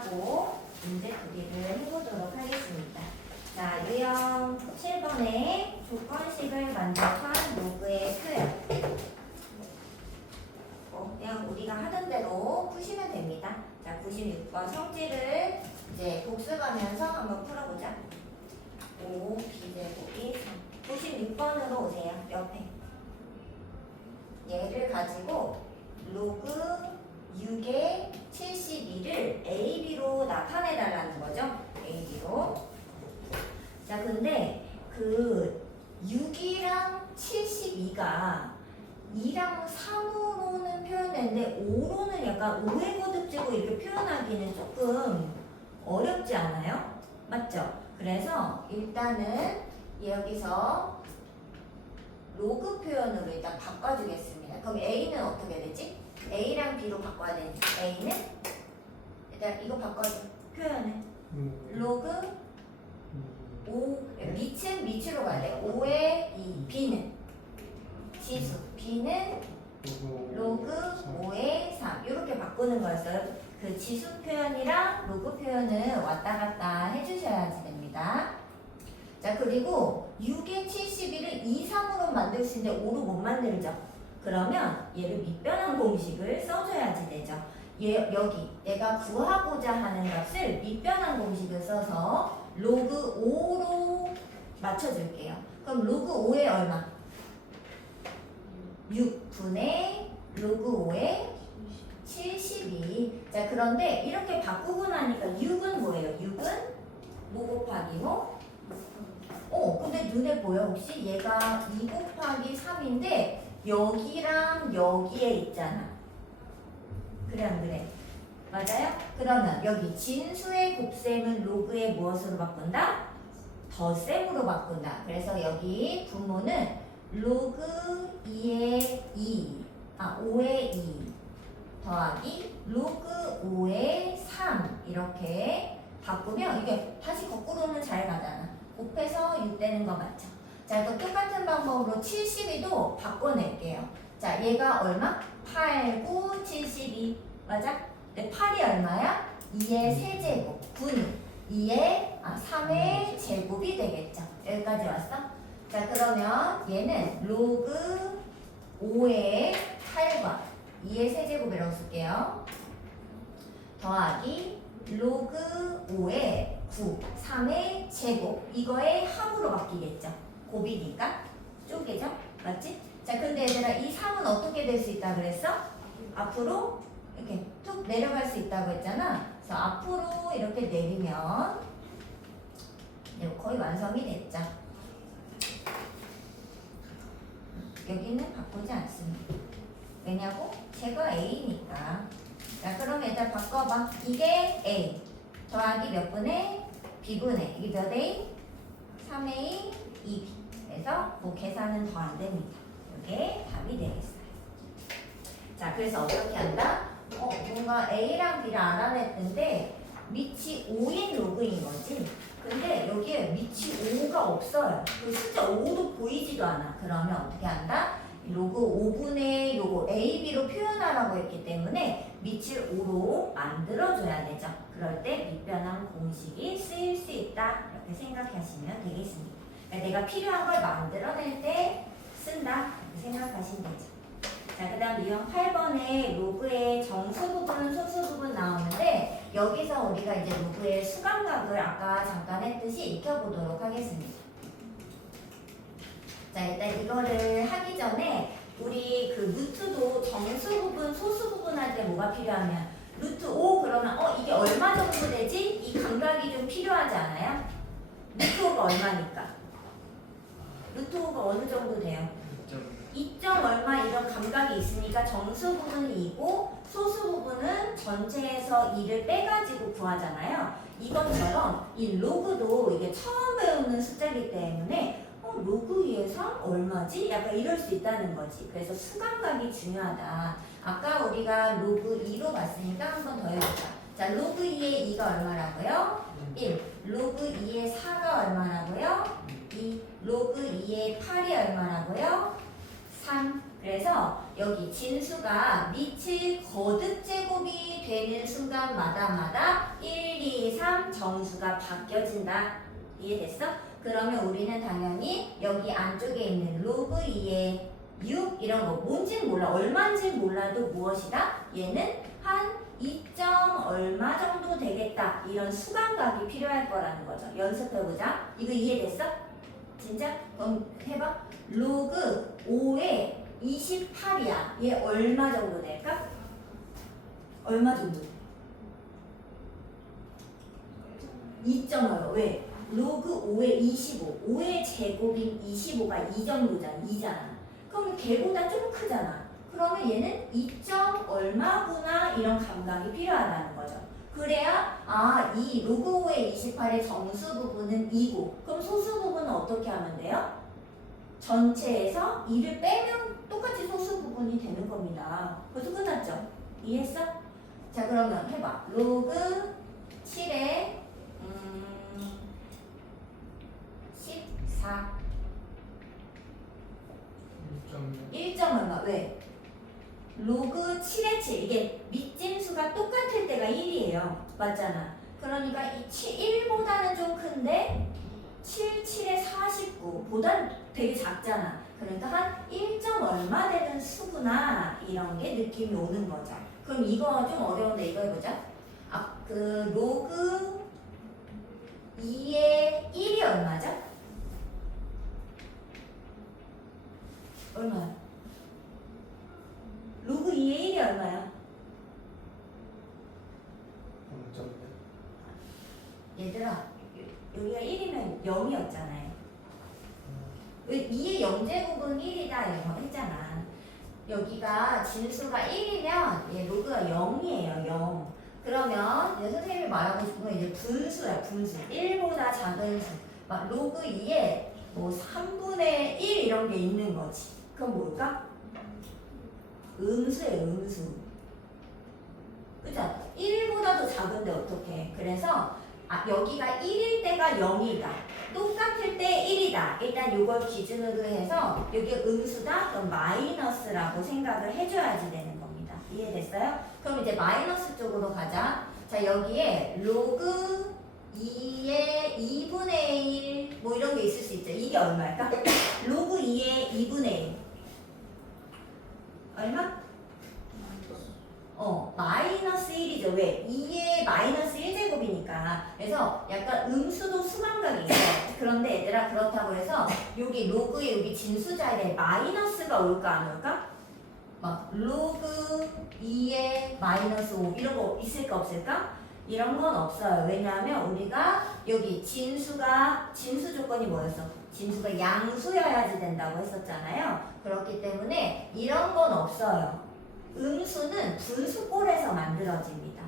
하고 문제 풀이를 해보도록 하겠습니다. 자, 유형 7번에 조건식을 만족한 로그의 표현. 그냥 우리가 하던 대로 푸시면 됩니다. 자, 96번 성질을 이제 복습하면서 한번 풀어보자. 5b제곱이 3. 96번으로 오세요. 옆에. 얘를 가지고 로그 6의 72를 AB로 나타내달라는 거죠. AB로. 자, 근데 그 6이랑 72가 2랑 3으로는 표현되는데 5로는 약간 5의 거듭제곱 이렇게 표현하기는 조금 어렵지 않아요? 맞죠? 그래서 일단은 여기서 로그 표현으로 일단 바꿔주겠습니다. 그럼 A는 어떻게 되지? A랑 B로 바꿔야 되니까 A는 일단 이거 바꿔줘. 표현을 로그 5 밑은 밑으로 가야 돼. 5의 2 B는 지수 B는 로그 5의 3 이렇게 바꾸는 거였어요. 그 지수 표현이랑 로그 표현을 왔다 갔다 해주셔야 됩니다. 자, 그리고 6의 71을 2, 3으로 만들 수 있는데 5로 못 만들죠. 그러면 얘를 밑변환 공식을 써줘야지 되죠. 여기 내가 구하고자 하는 값을 밑변환 공식을 써서 로그 5로 맞춰줄게요. 그럼 로그 5의 얼마? 6분의 로그 5의 72. 자, 그런데 이렇게 바꾸고 나니까 6은 뭐예요? 6은 뭐 곱하기 뭐? 근데 눈에 보여 혹시? 얘가 2 곱하기 3인데 여기랑 여기에 있잖아. 그래 안 그래? 맞아요? 그러면 여기 진수의 곱셈은 로그의 무엇으로 바꾼다? 덧셈으로 바꾼다. 그래서 여기 분모는 로그 2의 5의 2 더하기 로그 5의 3 이렇게 바꾸면 이게 다시 거꾸로는 잘 가잖아. 곱해서 6 되는 거 맞죠? 자, 또 똑같은 방법으로 72도 바꿔낼게요. 자, 얘가 얼마? 8, 9, 72 맞아? 근데 8이 얼마야? 2의 세제곱 9는 3의 제곱이 되겠죠. 여기까지 왔어? 자, 그러면 얘는 로그 5의 8과 2의 세제곱이라고 쓸게요. 더하기 로그 5의 9, 3의 제곱 이거의 합으로 바뀌겠죠. 곱이니까 쪼개죠. 맞지? 자, 근데 얘들아 이 3은 어떻게 될 수 있다 그랬어? 앞으로 이렇게 툭 내려갈 수 있다고 했잖아. 그래서 앞으로 이렇게 내리면 거의 완성이 됐죠. 여기는 바꾸지 않습니다. 왜냐고? 제가 A니까. 자, 그럼 일단 바꿔봐. 이게 A 더하기 몇 분의 B분의 이게 몇 A? 3A 2B. 그래서 뭐 계산은 더 안 됩니다. 이게 답이 되겠어요. 자, 그래서 어떻게 한다? 뭔가 A랑 B를 알아냈는데 밑이 5인 로그인 거지. 근데 여기에 밑이 5가 없어요. 진짜 5도 보이지도 않아. 그러면 어떻게 한다? 로그 5분의 요거 AB로 표현하라고 했기 때문에 밑을 5로 만들어줘야 되죠. 그럴 때 밑변환 공식이 쓰일 수 있다. 이렇게 생각하시면 되겠습니다. 그러니까 내가 필요한 걸 만들어낼 때 쓴다. 이렇게 생각하시면 되죠. 자, 그 다음 유형 8번에 로그의 정수 부분, 소수 부분 나오는데 여기서 우리가 이제 로그의 수감각을 아까 잠깐 했듯이 익혀보도록 하겠습니다. 자, 일단 이거를 하기 전에 우리 그 루트도 정수 부분, 소수 부분 할 때 뭐가 필요하면 루트 5 그러면 이게 얼마 정도 되지? 이 감각이 좀 필요하지 않아요? 루트 5가 얼마니까? 루트 5가 어느 정도 돼요? 2점 얼마 이런 감각이 있으니까 정수 부분은 2고 소수 부분은 전체에서 2를 빼가지고 구하잖아요. 이것처럼 이 로그도 이게 처음 배우는 숫자이기 때문에 로그 2의 3 얼마지? 약간 이럴 수 있다는 거지. 그래서 수감각이 중요하다. 아까 우리가 로그 2로 봤으니까 한 번 더 해보자. 자, 로그 2의 2가 얼마라고요? 1. 로그 2의 4가 얼마라고요? 2. 로그 2의 8이 얼마라고요? 3. 그래서 여기 진수가 밑이 거듭 제곱이 되는 순간마다마다 1, 2, 3 정수가 바뀌어진다. 이해됐어? 그러면 우리는 당연히 여기 안쪽에 있는 로그 2의 6 이런 거 뭔지는 몰라. 얼마인지 몰라도 무엇이다? 얘는 한 2점 얼마 정도 되겠다. 이런 수감각이 필요할 거라는 거죠. 연습해보자. 이거 이해됐어? 진짜? 그럼 해봐. 로그 5의 28이야. 얘 얼마 정도 될까? 얼마 정도? 2.5. 왜? 로그 5의 25. 5의 제곱인 25가 2 정도잖아. 2잖아. 그러면 걔보다 좀 크잖아. 그러면 얘는 2점 얼마구나 이런 감각이 필요하다는 거죠. 그래야 이 로그 5의 28의 정수 부분은 2고 그럼 소수 부분은 어떻게 하면 돼요? 전체에서 2를 빼면 똑같이 소수 부분이 되는 겁니다. 벌써 끝났죠? 이해했어? 자 그러면 해봐. 로그 7의 14 1점 얼마? 왜? 로그 7의 7 이게 밑짐수가 똑같을 때가 1이에요. 맞잖아. 그러니까 이 1보다는 좀 큰데 7, 7에 49보단 되게 작잖아. 그러니까 한 1점 얼마 되는 수구나 이런 게 느낌이 오는 거죠. 그럼 이거 좀 어려운데 이거 해보자. 그 로그 2의 1이 얼마죠? 얼마야? 로그 2의 1이 얼마야? 0.1. 얘들아 여기가 1이면 0이었잖아요. 2의 0제곱은 1이다 이런 거 했잖아. 여기가 진수가 1이면 얘 로그가 0이에요. 0. 그러면 이제 선생님이 말하고 싶은 건 이제 분수야. 분수. 1보다 작은 수. 막 로그 2에 뭐 3분의 1 이런 게 있는 거지. 그럼 뭘까? 음수예요. 음수. 그죠? 1보다도 작은데 어떡해. 그래서 여기가 1일 때가 0이다. 똑같을 때 1이다. 일단 이걸 기준으로 해서 여기 음수다? 그럼 마이너스라고 생각을 해줘야지 되는 겁니다. 이해됐어요? 그럼 이제 마이너스 쪽으로 가자. 자 여기에 로그 2의 2분의 1 뭐 이런 게 있을 수 있죠. 이게 얼마일까? 로그 2의 2분의 1 얼마? 마이너스 1이죠. 왜? 2의 마이너스 1제곱이니까. 그래서 약간 음수도 수감각이 있어. 그런데 얘들아 그렇다고 해서 여기 로그의 여기 진수 자리에 마이너스가 올까 안 올까? 막 로그 2의 마이너스 5 이런 거 있을까 없을까? 이런 건 없어요. 왜냐하면 우리가 여기 진수 조건이 뭐였어? 진수가 양수여야지 된다고 했었잖아요. 그렇기 때문에 이런 건 없어요. 음수는 분수꼴에서 만들어집니다.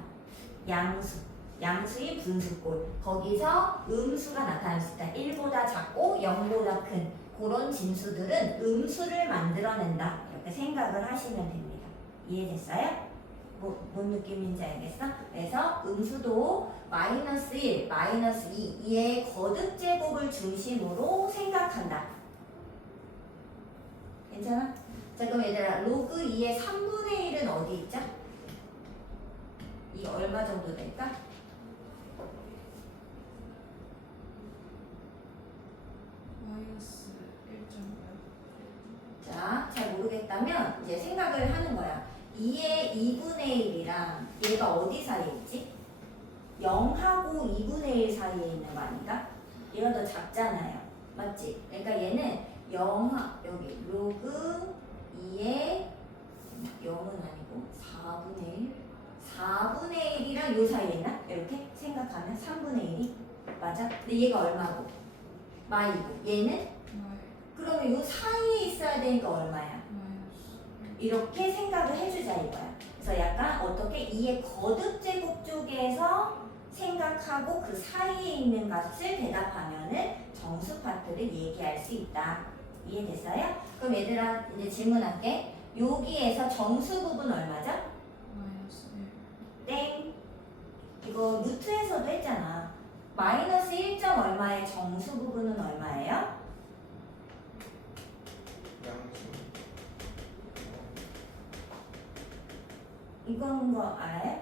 양수의 분수꼴. 거기서 음수가 나타날 수 있다. 1보다 작고 0보다 큰 그런 진수들은 음수를 만들어낸다. 이렇게 생각을 하시면 됩니다. 이해됐어요? 뭔 느낌인지 알겠어? 그래서 음수도 마이너스 1, 마이너스 2, 이의 거듭 제곱을 중심으로 생각한다. 괜찮아? 자 그럼 얘들아 로그 2의 3분의 1은 어디 있죠? 이 얼마 정도 될까? 마이너스 1.5요. 자, 잘 모르겠다면 이제 생각을 하는 거야. 2의 2분의 1이랑 얘가 어디 사이에 있지? 0하고 2분의 1 사이에 있는 거 아닌가? 얘가 더 작잖아요. 맞지? 그러니까 얘는 0, 여기 로그 2의 0은 아니고 4분의 1 4분의 1이랑 요 사이에 있나? 이렇게 생각하면 3분의 1이 맞아? 근데 얘가 얼마고? 마이고 얘는? 그러면 요 사이에 있어야 되니까 얼마야? 이렇게 생각을 해주자 이거야. 그래서 약간 어떻게 2의 거듭 제곱 쪽에서 생각하고 그 사이에 있는 값을 대답하면은 정수 파트를 얘기할 수 있다. 이해됐어요? 그럼 얘들아 이제 질문할게. 여기에서 정수 부분 얼마죠? 마이너스 1. 땡. 이거 루트에서도 했잖아. 마이너스 1점 얼마의 정수 부분은 얼마예요? 양수. 이건 거 알아요?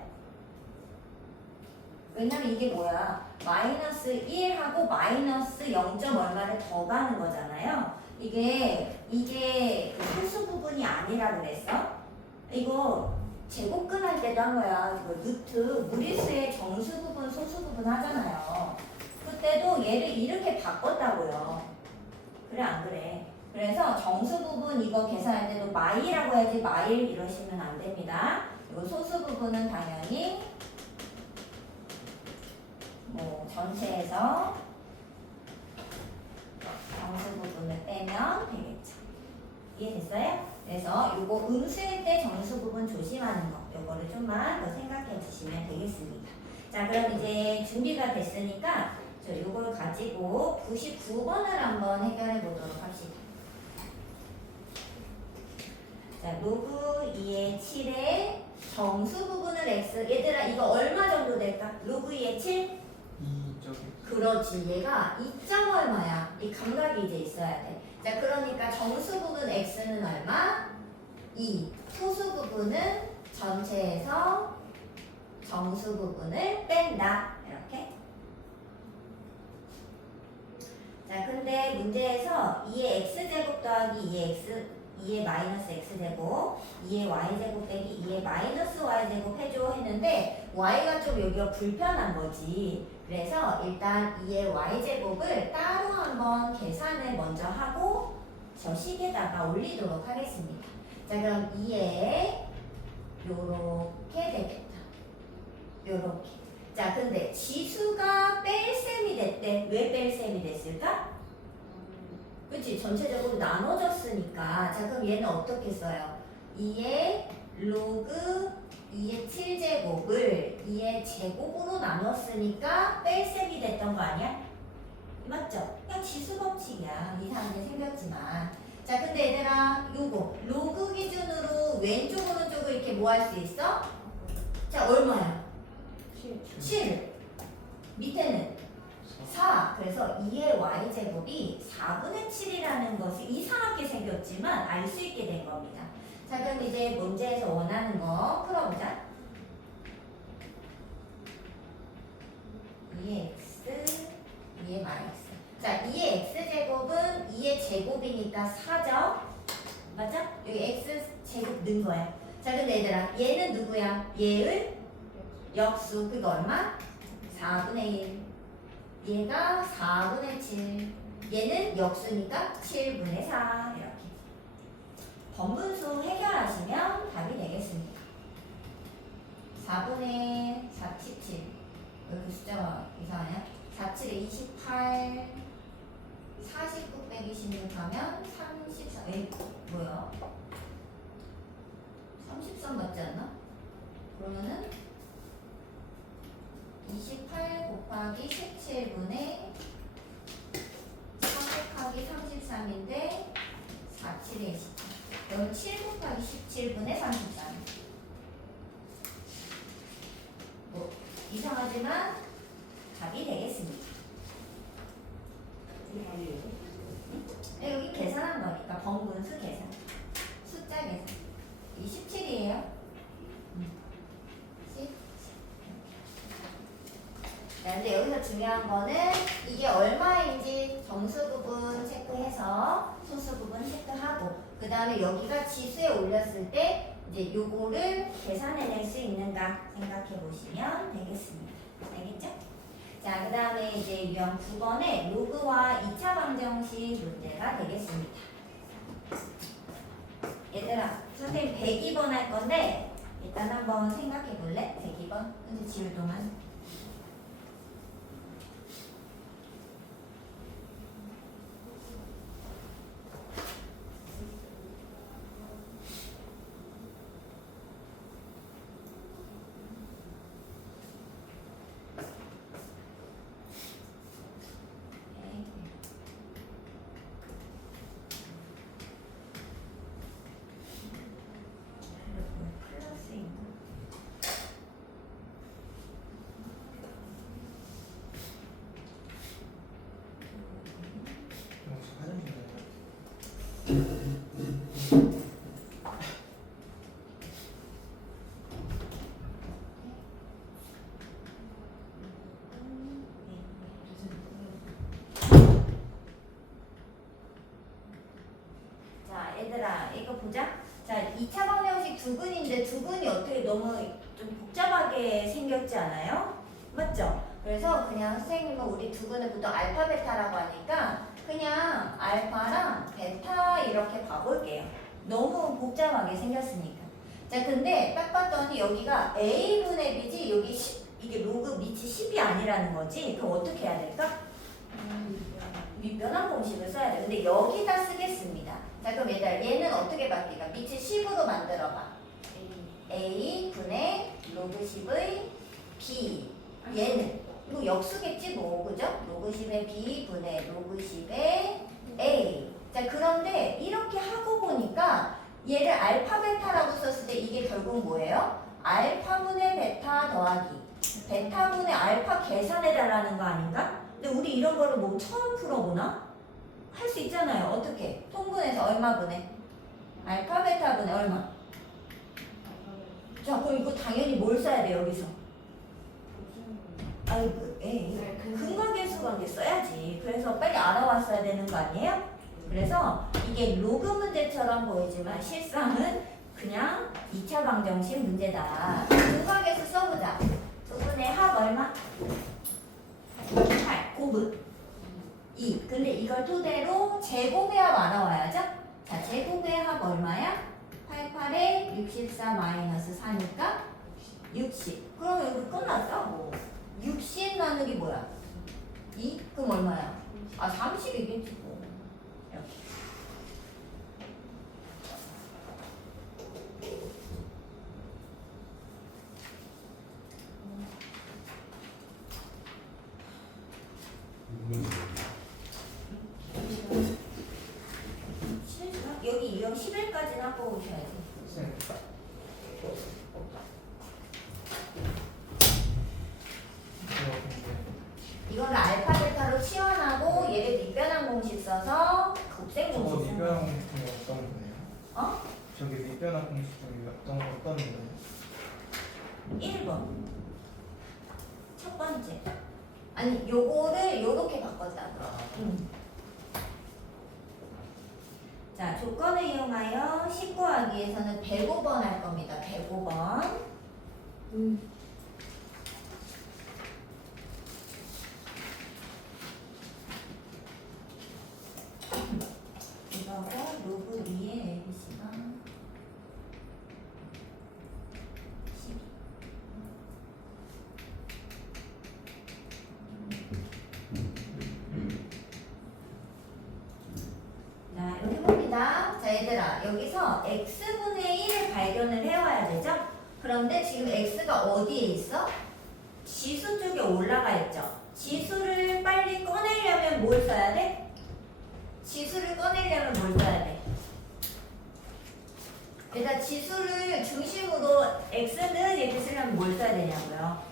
왜냐면 이게 뭐야? 마이너스 1하고 마이너스 0. 얼마를 더 가는 거잖아요. 이게 그 소수 부분이 아니라 그랬어? 이거 제곱근 할 때도 한 거야. 이거 루트 무리수의 정수 부분, 소수 부분 하잖아요. 그때도 얘를 이렇게 바꿨다고요. 그래 안 그래? 그래서 정수 부분 이거 계산할 때도 마이라고 해야지 마일 이러시면 안 됩니다. 이거 소수 부분은 당연히 뭐 전체에서 정수 부분을 빼면 되겠죠. 이해됐어요? 그래서 요거 음수일 때 정수 부분 조심하는 거 요거를 좀만 더 생각해 주시면 되겠습니다. 자 그럼 이제 준비가 됐으니까 저 요걸 가지고 99번을 한번 해결해 보도록 합시다. 자 로그 2의 7의 정수 부분을 x 얘들아 이거 얼마 정도 될까? 로그 2의 7? 2점 그렇지 얘가 2점 얼마야 이 감각이 이제 있어야 돼. 자 그러니까 정수 부분 x는 얼마? 2 소수 부분은 전체에서 정수 부분을 뺀다 이렇게. 자 근데 문제에서 2의 x제곱 더하기 2의 마이너스 x제곱 2의 y제곱 빼기 2의 마이너스 y제곱 해줘 했는데 y가 좀 여기가 불편한 거지. 그래서 일단 2의 y제곱을 따로 한번 계산을 먼저 하고 저 식에다가 올리도록 하겠습니다. 자 그럼 2에 요렇게 되겠다. 요렇게. 자 근데 지수가 뺄셈이 됐대. 왜 뺄셈이 됐을까? 그치 전체적으로 나눠졌으니까. 자 그럼 얘는 어떻게 써요? 2의 로그 2의 7제곱을 2의 제곱으로 나눴으니까 뺄셈이 됐던 거 아니야? 맞죠? 그냥 지수 법칙이야. 이상하게 생겼지만. 자 근데 얘들아 요거 로그 기준으로 왼쪽 오른쪽을 이렇게 뭐 할 수 있어? 자 얼마야? 7. 밑에는 4. 그래서 2의 y제곱이 4분의 7이라는 것이 이상하게 생겼지만 알 수 있게 된 겁니다. 자 그럼 이제 문제에서 원하는 거 풀어보자. 2의 x, 2의 마이너스. 자 2의 x제곱은 2의 제곱이니까 4죠? 맞아? 여기 x제곱 넣은 거야. 자 근데 얘들아 얘는 누구야? 얘의 역수. 그게 얼마? 4분의 1. 얘가 4분의 7. 얘는 역수니까 7분의 4. 이렇게. 번분수 해결하시면 답이 되겠습니다. 4분의 4, 17. 왜 이렇게 숫자가 이상하냐? 4, 7에 28. 49 빼기 16 하면 34. 에이, 뭐야? 33 맞지 않나? 그러면은 28 곱하기 17분의 4 곱하기 33인데 4, 7에 28. 그럼 7 곱하기 17분의 33. 뭐 이상하지만 답이 되겠습니다. 여기 계산한 거니까 번분수 계산. 숫자 계산. 27이에요. 10. 자, 근데 여기서 중요한 거는 이게 얼마인지 정수 부분 체크해서 소수 부분 체크하고 그 다음에 여기가 지수에 올렸을 때 이제 요거를 계산해낼 수 있는가 생각해 보시면 되겠습니다. 알겠죠? 자, 그 다음에 이제 유형 9번에 로그와 2차 방정식 문제가 되겠습니다. 얘들아, 선생님 102번 할 건데 일단 한번 생각해 볼래? 102번? 근데 지울 동안 복잡하게 생겼지 않아요? 맞죠? 그래서 그냥 선생님은 우리 두근을부터 알파 베타라고 하니까 그냥 알파랑 베타 이렇게 봐볼게요. 너무 복잡하게 생겼으니까. 자, 근데 딱 봤더니 여기가 a분의 b지 여기 10, 이게 로그 밑이 10이 아니라는 거지. 그럼 어떻게 해야 될까? 밑변환 공식을 써야 돼. 근데 여기다 쓰겠습니다. 자, 그럼 얘는 어떻게 바뀔까? 밑을 10으로 만들어봐. a 분의 로그 10의 b. 얘는 이거 역수겠지 뭐, 그죠? 로그 10의 b 분의 로그 10의 a. 자, 그런데 이렇게 하고 보니까 얘를 알파 베타라고 썼을 때 이게 결국 뭐예요? 알파분의 베타 더하기 베타분의 알파 계산해달라는 거 아닌가? 근데 우리 이런 거를 뭐 처음 풀어보나? 할 수 있잖아요. 어떻게? 통분해서 얼마분의? 알파 베타분의 얼마? 자, 그럼 이거 당연히 뭘 써야 돼 여기서? 아이고, 근과계수 관계 써야지. 그래서 빨리 알아왔어야 되는 거 아니에요? 그래서 이게 로그 문제처럼 보이지만 실상은 그냥 2차 방정식 문제다. 근과계수 써보자. 부분의 합 얼마? 8 곱은 2. 근데 이걸 토대로 제곱의 합 알아와야죠? 자, 제곱의 합 얼마야? 88에 64 마이너스 4니까 60. 그럼 여기 끝났어? 뭐. 60 나누기 뭐야? 2? 그럼 얼마야? 아, 30이겠지 뭐. 이렇게. 여기 유형 10일까지는 하고 오셔야지. 이거를 알파 베타로 치환하고 얘를 밑변환 공식 써서 곱셈 저거 공식 쓰는 밑변환 거예요. 공식 중에 어떤 거예요? 어? 저게 밑변환 공식 중에 어떤 거예요? 1번 첫 번째. 아니 요거를 요렇게 바꿨다. 자, 조건을 이용하여 19하기 위해서는 105번 할 겁니다. 105번. 이거가 로그 2의 ABC가 12. 자, 이렇게 해봅니다. 자, 얘들아, 여기서 x분의 1을 발견을 해와야 되죠? 그런데 지금 x가 어디에 있어? 지수 쪽에 올라가 있죠? 지수를 빨리 꺼내려면 뭘 써야 돼? 지수를 꺼내려면 뭘 써야 돼? 일단 지수를 중심으로 x는 이렇게 쓰려면 뭘 써야 되냐고요?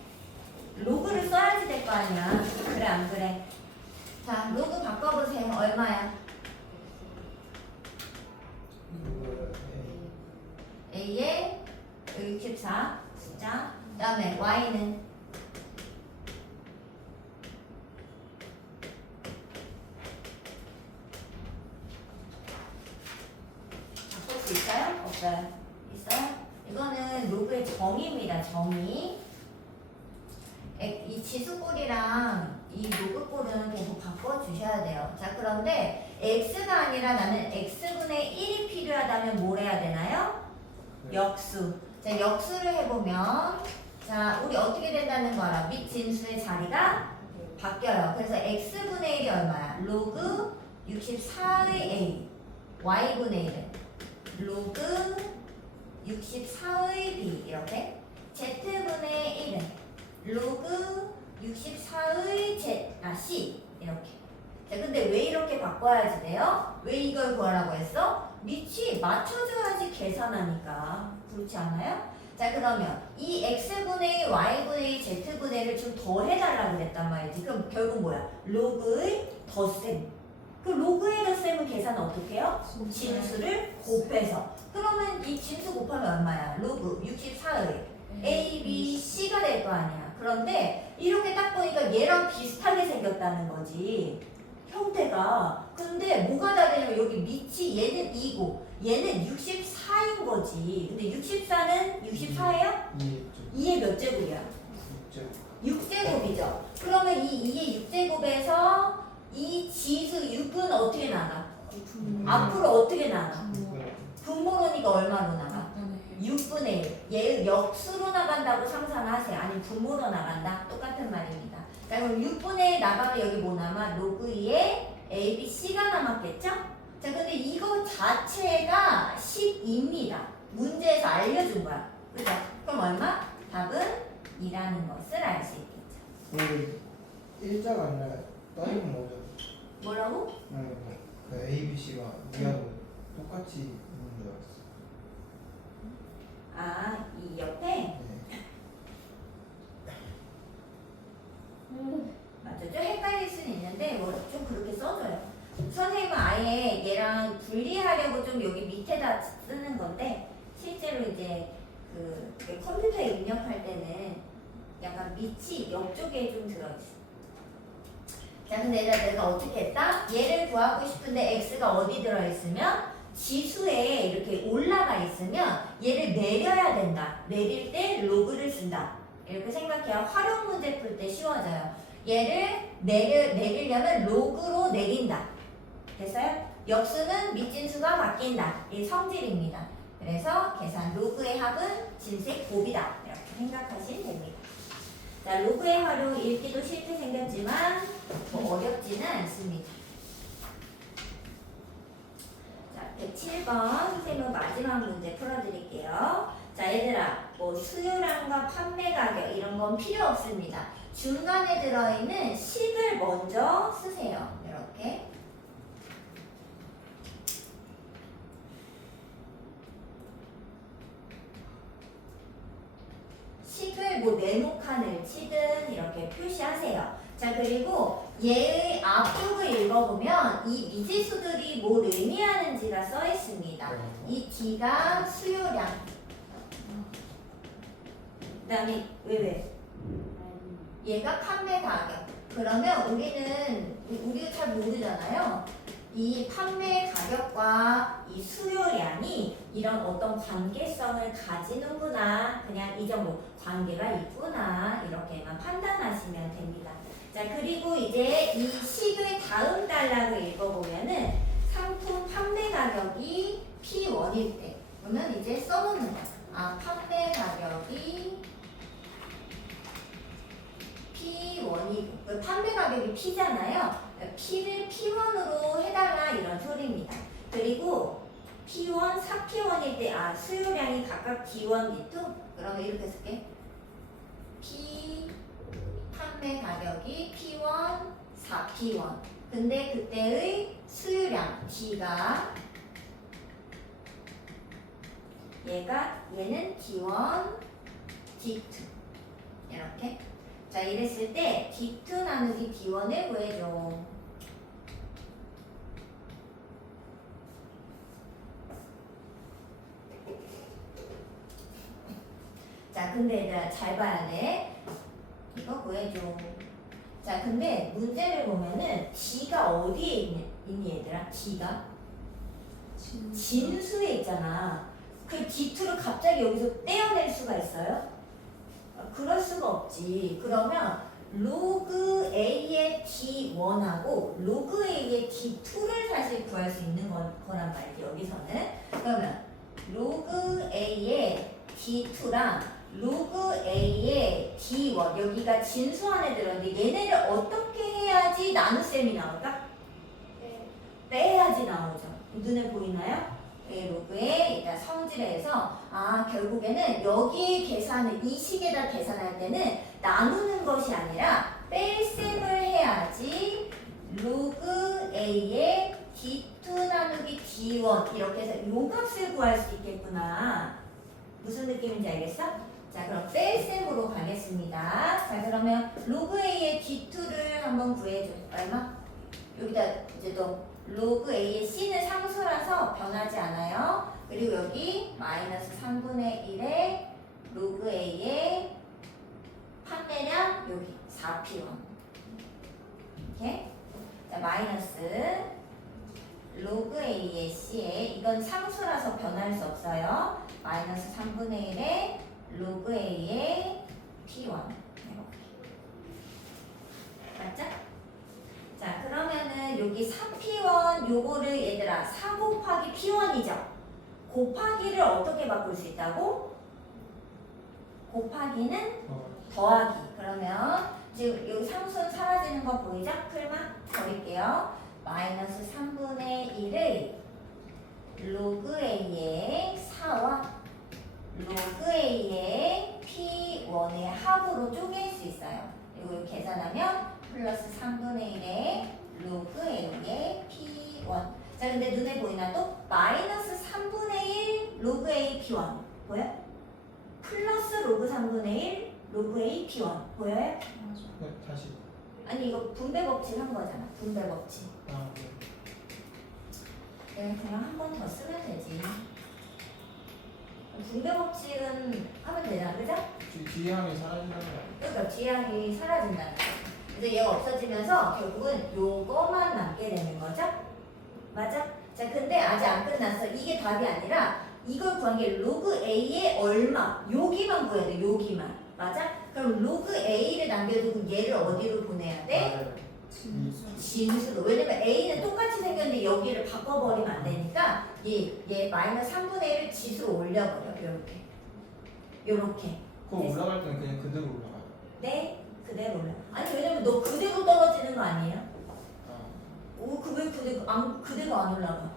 로그를 써야지 될 거 아니야. 그래, 안 그래? 자, 로그 바꿔보세요. 얼마야? A에 64 숫자. 그 다음에 Y는 바꿀 수 있어요? 없어요? 있어요? 이거는 로그의 정의입니다. 정의. 이 지수꼴이랑 이 로그꼴은 계속 바꿔주셔야 돼요. 자, 그런데 x가 아니라 나는 x분의 1이 필요하다면 뭘 해야 되나요? 역수. 자, 역수를 해보면 자, 우리 어떻게 된다는 거 알아? 밑 진수의 자리가 바뀌어요. 그래서 x분의 1이 얼마야? 로그 64의 a y분의 1은 로그 64의 b 이렇게 z분의 1은 로그 64의 c 이렇게. 자, 근데 왜 이렇게 바꿔야지 돼요? 왜 이걸 구하라고 했어? 밑이 맞춰줘야지 계산하니까. 그렇지 않아요? 자, 그러면 이 x분의 y분의 z분의 를 좀 더 해달라고 그랬단 말이지. 그럼 결국 뭐야? 로그의 덧셈. 그 로그의 덧셈은 계산 어떻게 해요? 진수를 곱해서. 그러면 이 진수 곱하면 얼마야? 로그 64의 a, b, c가 될 거 아니야. 그런데 이렇게 딱 보니까 얘랑 비슷하게 생겼다는 거지. 형태가. 근데 뭐가 다르냐면 여기 밑이 얘는 2고 얘는 64인 거지. 근데 64는 64예요? 2의 2의 몇 제곱이야? 6제곱. 6제곱이죠. 그러면 이 2의 6제곱에서 이 지수 6은 어떻게 나가? 앞으로 어떻게 나가? 분모로니까 얼마로 나가? 6분의 1. 얘 역수로 나간다고 상상하세요. 아니 분모로 나간다. 똑같은 말입니다. 자 그럼 6분의 1 나가면 여기 뭐 남아? 로그 2에 A, B, C가 남았겠죠? 자 근데 이거 자체가 10입니다. 문제에서 알려준 거야. 그죠? 그럼 얼마? 답은 2라는 것을 알 수 있겠죠. 근데 일자가 아니라 따위는 뭐죠? 뭐라고? 그 A, B, C가 위하고 똑같이 있는 줄 알았어. 아, 이 옆에? 네. 맞죠? 좀 헷갈릴 수는 있는데 뭐 좀 그렇게 써줘요. 선생님은 아예 얘랑 분리하려고 좀 여기 밑에다 쓰는 건데 실제로 이제 그 컴퓨터에 입력할 때는 약간 밑이 옆쪽에 좀 들어있어. 자 근데 내가 어떻게 했다? 얘를 구하고 싶은데 x가 어디 들어있으면 지수에 이렇게 올라가 있으면 얘를 내려야 된다. 내릴 때 로그를 쓴다. 이렇게 생각해야 활용 문제 풀 때 쉬워져요. 얘를 내리려면 로그로 내린다. 됐어요? 역수는 밑진수가 바뀐다. 이 성질입니다. 그래서 계산 로그의 합은 진수의 곱이다. 이렇게 생각하시면 됩니다. 자, 로그의 활용 읽기도 쉽게 생겼지만 뭐 어렵지는 않습니다. 자, 107번 선생님은 마지막 문제 풀어드릴게요. 자, 얘들아, 뭐 수요량과 판매 가격 이런 건 필요 없습니다. 중간에 들어있는 식을 먼저 쓰세요. 이렇게. 식을 뭐 네모칸을 치든 이렇게 표시하세요. 자 그리고 얘의 앞쪽을 읽어보면 이 미지수들이 뭘 의미하는지가 써 있습니다. 이 D가 수요량. 그 다음에 왜? 얘가 판매 가격. 그러면 우리가 잘 모르잖아요. 이 판매 가격과 이 수요량이 이런 어떤 관계성을 가지는구나. 그냥 이 정도 관계가 있구나. 이렇게만 판단하시면 됩니다. 자, 그리고 이제 이 식의 다음 단락을 읽어보면은 상품 판매 가격이 P1일 때. 그러면 이제 써놓는 거야. 아, 판매 가격이 P1이고, 판매 가격이 P잖아요. P를 P1으로 해달라 이런 소리입니다. 그리고 P1, 4P1일 때 수요량이 각각 D1, D2? 그러면 이렇게 쓸게. P 판매 가격이 P1, 4P1. 근데 그때의 수요량 D가 얘는 D1, D2 이렇게. 자 이랬을 때 D2 나누기 D1을 구해줘. 자 근데 얘들아 잘 봐야 돼. 이거 구해줘. 자 근데 문제를 보면은 D가 어디에 있니 얘들아? D가 진수에 있잖아. 그 D2를 갑자기 여기서 떼어낼 수가 있어요? 그럴 수가 없지. 그러면 로그 A의 D1하고 로그 A의 D2를 사실 구할 수 있는 거란 말이지 여기서는. 그러면 로그 A의 D2랑 로그 A의 D1 여기가 진수 안에 들었는데 얘네를 어떻게 해야지 나눗셈이 나올까? 빼야지 나오죠. 눈에 보이나요? 로그의 일단 성질에서 결국에는 여기 계산을 이 식에다 계산할 때는 나누는 것이 아니라 뺄셈을 해야지 로그 A의 D2 나누기 D1 이렇게 해서 요 값을 구할 수 있겠구나. 무슨 느낌인지 알겠어? 자 그럼 뺄셈으로 가겠습니다. 자 그러면 로그 A의 D2를 한번 구해줘. 얼마? 여기다 이제 또 로그 A의 C는 상수라서 변하지 않아요. 그리고 여기 마이너스 3분의 1의 로그 A의 판매량 여기 4P1 이렇게. 자 자, 마이너스 로그 A의 C에 이건 상수라서 변할 수 없어요. 마이너스 3분의 1의 로그 A의 P1 이렇게 맞죠? 자 그러면은 여기 3P1 요거를 얘들아 4 곱하기 P1이죠? 곱하기를 어떻게 바꿀 수 있다고? 곱하기는 더하기. 그러면 지금 여기 상수는 사라지는 거 보이죠? 풀만 버릴게요. 마이너스 3분의 1의 로그 A의 4와 로그 A의 P1의 합으로 쪼갤 수 있어요. 그리고 계산하면 플러스 3분의 1의 로그 A의 P1. 자 근데 눈에 보이나 또? 마이너스 3분의 1 로그 A P1 보여? 플러스 로그 3분의 1 로그 A P1 보여요? 맞아. 네, 다시. 아니 이거 분배 법칙 한 거잖아. 분배 법칙. 아, 네. 그냥 한 번 더 쓰면 되지. 분배 법칙은 하면 되잖아, 그죠? 뒤함이 사라진다는 거 아니에요? 그러니까 뒤항이 사라진다는 거. 그래서 얘가 없어지면서 결국은 요거만 남게 되는 거죠? 맞아? 자, 근데 아직 안 끝났어. 이게 답이 아니라 이걸 구한 게 로그 A의 얼마 여기만 구해야 돼. 여기만. 맞아? 그럼 로그 A를 남겨두고 얘를 어디로 보내야 돼? 맞아요. 진수. 진수로. 왜냐면 A는 똑같이 생겼는데 여기를 바꿔버리면 안 되니까 얘 마이너스 3분의 1을 지수로 올려버려. 요렇게. 요렇게. 그거 올라갈 때는 그냥 그대로 올라가요. 네? 그대로 올려. 아니 왜냐면 너 그대로 떨어지는 거 아니에요? 아, 오, 왜 그대로 안 올라가?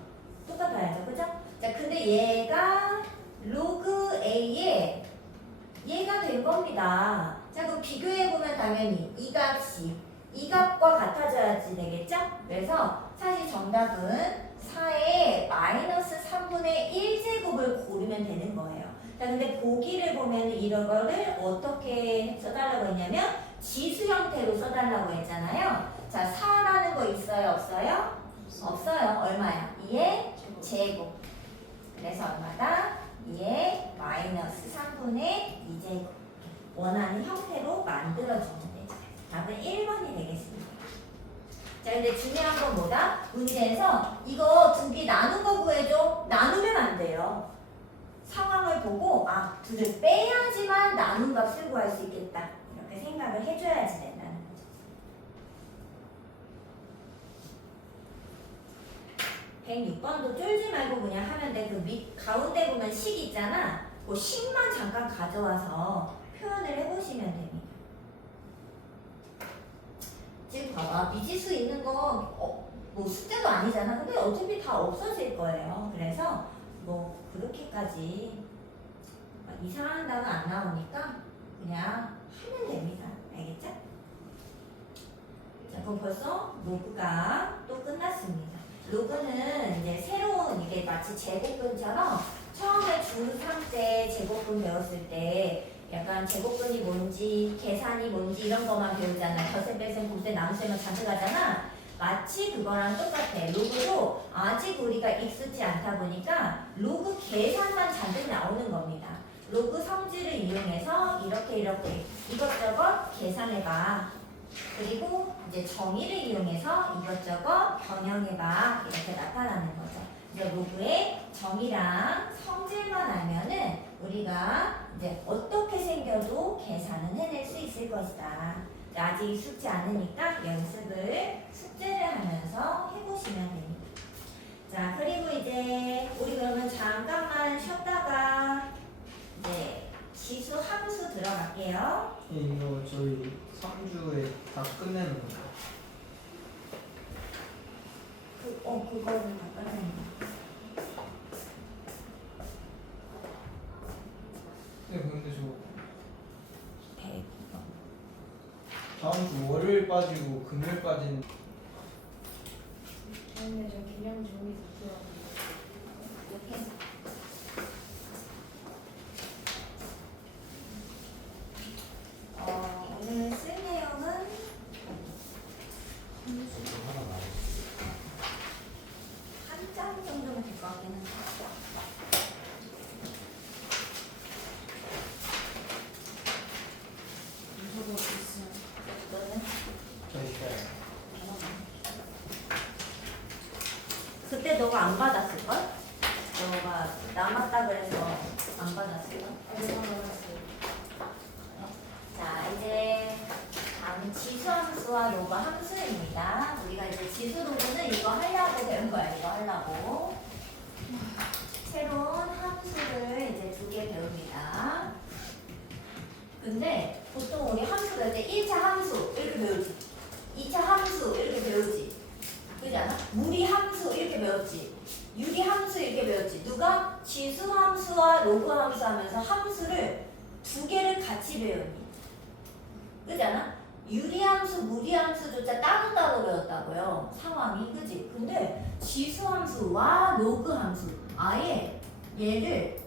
똑같아야죠, 그죠? 자, 근데 얘가 로그 A에 얘가 된 겁니다. 자, 그럼 비교해보면 당연히 이 값이 이 값과 같아져야지 되겠죠? 그래서 사실 정답은 4의 마이너스 3분의 1제곱을 고르면 되는 거예요. 자, 근데 보기를 보면 이런 거를 어떻게 써달라고 했냐면 지수 형태로 써달라고 했잖아요. 자, 4라는 거 있어요? 없어요? 없어요. 얼마야? 2의 제곱. 그래서 얼마다? 2의 마이너스 3분의 2제곱. 원하는 형태로 만들어주면 되죠. 답은 1번이 되겠습니다. 자, 근데 중요한 건 뭐다? 문제에서 이거 두 개 나눈 거 구해줘. 나누면 안 돼요. 상황을 보고 둘을 빼야지만 나눈 값을 구할 수 있겠다. 이렇게 생각을 해줘야지 된다는 거죠. 106번도 쫄지 말고 그냥 하면 돼. 그 밑 가운데 보면 식 있잖아. 그 식만 잠깐 가져와서 표현을 해보시면 됩니다. 지금 봐봐. 미지수 있는 거 뭐 숙제도 아니잖아. 근데 어차피 다 없어질 거예요. 그래서 뭐 그렇게까지 이상한 단어 안 나오니까 그냥 하면 됩니다. 알겠죠? 자, 그럼 벌써 로그가 또 끝났습니다. 로그는 이제 새로운 이게 마치 제곱근처럼 처음에 중3 때 제곱근 배웠을 때 약간 제곱근이 뭔지 계산이 뭔지 이런 것만 배우잖아. 덧셈, 뺄셈, 곱셈, 나눗셈을 자주 가잖아. 마치 그거랑 똑같아. 로그도 아직 우리가 익숙지 않다 보니까 로그 계산만 잔뜩 나오는 겁니다. 로그 성질을 이용해서 이렇게 이것저것 계산해봐. 그리고 이제 정의를 이용해서 이것저것 변형해봐. 이렇게 나타나는 거죠. 그래서 로그의 정의랑 성질만 알면은 우리가 이제 어떻게 생겨도 계산은 해낼 수 있을 것이다. 아직 익숙지 않으니까 연습을 숙제를 하면서 해보시면 됩니다. 자, 그리고 이제 우리 그러면 잠깐만 쉬었다가 이제 지수 함수 들어갈게요. 이거 저희 3주에 다 끝내는 거예요. 그거는 다 끝내는 거. 네, 근데 저 100번. 다음 주 월요일 빠지고 금요일 빠진 근데 저 기념 종이 좋더라고요. 이렇게. 오늘 쓸 내용은 한 장 정도면 될 것 같긴 한데. 저거 있어요. 너는? 저 있어요. 저거 그때 너가 안 받았을걸? 너가 남았다 그래서 안 받았을걸? 내가 나왔어요. 자, 이제 다음은 지수함수와 로그 함수입니다. 우리가 이제 지수 로그는 이거 하려고 배운 거야. 이거 하려고. 새로운 함수를 이제 2개 배웁니다. 근데 보통 우리 함수 배울 때 1차 함수 이렇게 배우지. 2차 함수 이렇게 배우지. 그렇지 않아? 무리 함수 이렇게 배웠지. 유리 함수 이렇게 배웠지. 누가? 지수 함수와 로그 함수 하면서 함수를 2개를 같이 배우니. 그렇지 않아? 유리함수, 무리함수조차 따로따로 배웠다고요. 상황이, 그지? 근데 지수함수와 로그함수 아예 얘를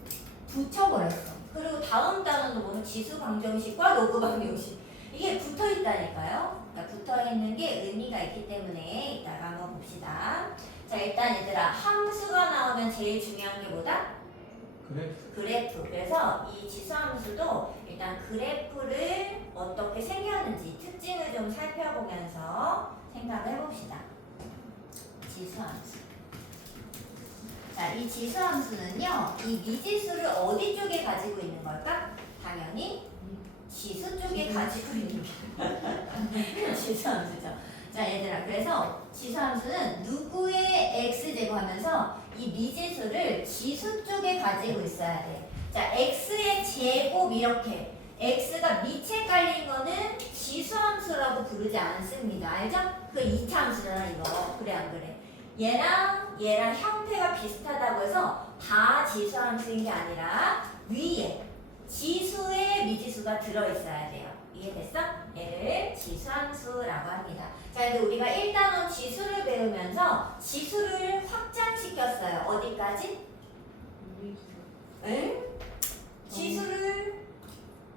붙여버렸어. 그리고 다음 단어는 뭐는 지수 방정식과 로그 방정식 이게 붙어있다니까요. 그러니까 붙어있는 게 의미가 있기 때문에 이따가 한번 봅시다. 자, 일단 얘들아 함수가 나오면 제일 중요한 게 뭐다? 그래프. 그래서 이 지수함수도 일단 그래프를 어떻게 생겼는지 특징을 좀 살펴보면서 생각을 해봅시다. 지수함수. 자, 이 지수함수는요, 이 미지수를 어디 쪽에 가지고 있는 걸까? 당연히 지수 쪽에 가지고 있는 게 지수함수죠. 자, 얘들아, 그래서 지수함수는 누구의 x제곱 하면서 이 미지수를 지수 쪽에 가지고 있어야 돼. 자, x의 제곱 이렇게 x가 밑에 깔린 거는 지수함수라고 부르지 않습니다. 알죠? 그 2차 함수잖아 이거. 그래 안 그래? 얘랑 형태가 비슷하다고 해서 다 지수함수인 게 아니라 위에 지수의 미지수가 들어있어야 돼요. 이해됐어? 얘를 지수함수라고 합니다. 자, 근데 우리가 1단원 지수를 배우면서 지수를 확장시켰어요. 어디까지? 응? 지수를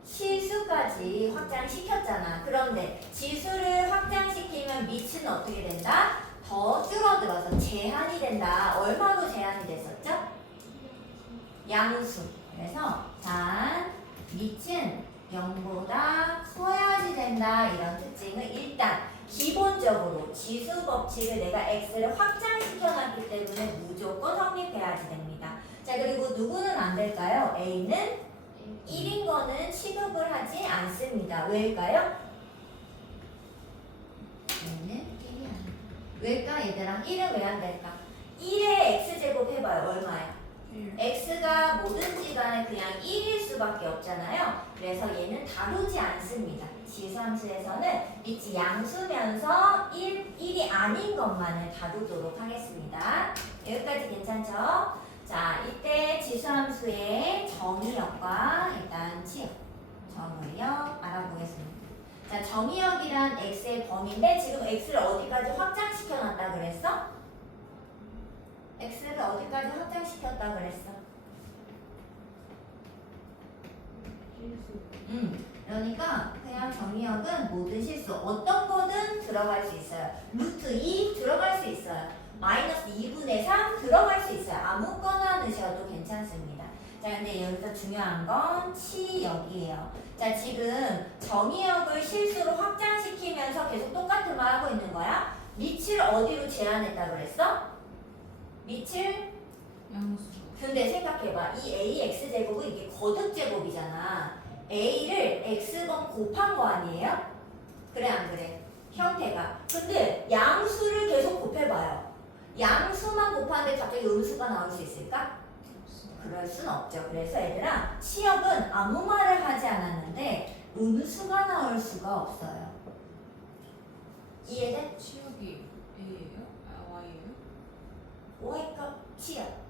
실수까지 확장시켰잖아. 그런데 지수를 확장시키면 밑은 어떻게 된다? 더 줄어들어서 제한이 된다. 얼마로 제한이 됐었죠? 양수. 그래서 단, 밑은 0보다 커야지 된다. 이런 특징을 일단 기본적으로 지수 법칙을 내가 x를 확장시켜놨기 때문에 무조건 성립해야지 됩니다. 자, 그리고 누구는 안 될까요? a는 1인 거는 취급을 하지 않습니다. 왜일까요? 얘는 1이 아니야. 왜일까? 얘들아 1은 왜 안 될까? 1의 x제곱 해봐요. 얼마야? x가 뭐든지 간에 그냥 1일 수밖에 없잖아요. 그래서 얘는 다루지 않습니다. 지수함수에서는 밑이 양수면서 1이 아닌 것만을 다루도록 하겠습니다. 여기까지 괜찮죠? 자, 이때 지수함수의 정의역과 일단 치역, 정의역 알아보겠습니다. 자, 정의역이란 x의 범위인데 지금 x를 어디까지 확장시켜놨다 그랬어? x를 어디까지 확장시켰다 그랬어? 그러니까 그냥 정의역은 모든 실수 어떤 거든 들어갈 수 있어요. 루트 2 들어갈 수 있어요. 마이너스 2분의 3 들어갈 수 있어요. 아무거나 넣으셔도 괜찮습니다. 자, 근데 여기서 중요한 건 치역이에요. 자, 지금 정의역을 실수로 확장시키면서 계속 똑같은 말 하고 있는 거야. 밑을 어디로 제한했다 그랬어? 밑을 양수. 근데 생각해봐. 이 ax제곱은 이게 거듭제곱이잖아. a를 x번 곱한 거 아니에요? 그래 안 그래? 형태가. 근데 양수를 계속 곱해봐요. 양수만 곱하는데 갑자기 음수가 나올 수 있을까? 그럴 순 없죠. 그래서 얘들아 치역은 아무 말을 하지 않았는데 음수가 나올 수가 없어요. 이해돼? 치역이 A예요? 아 Y예요? Y값 치역.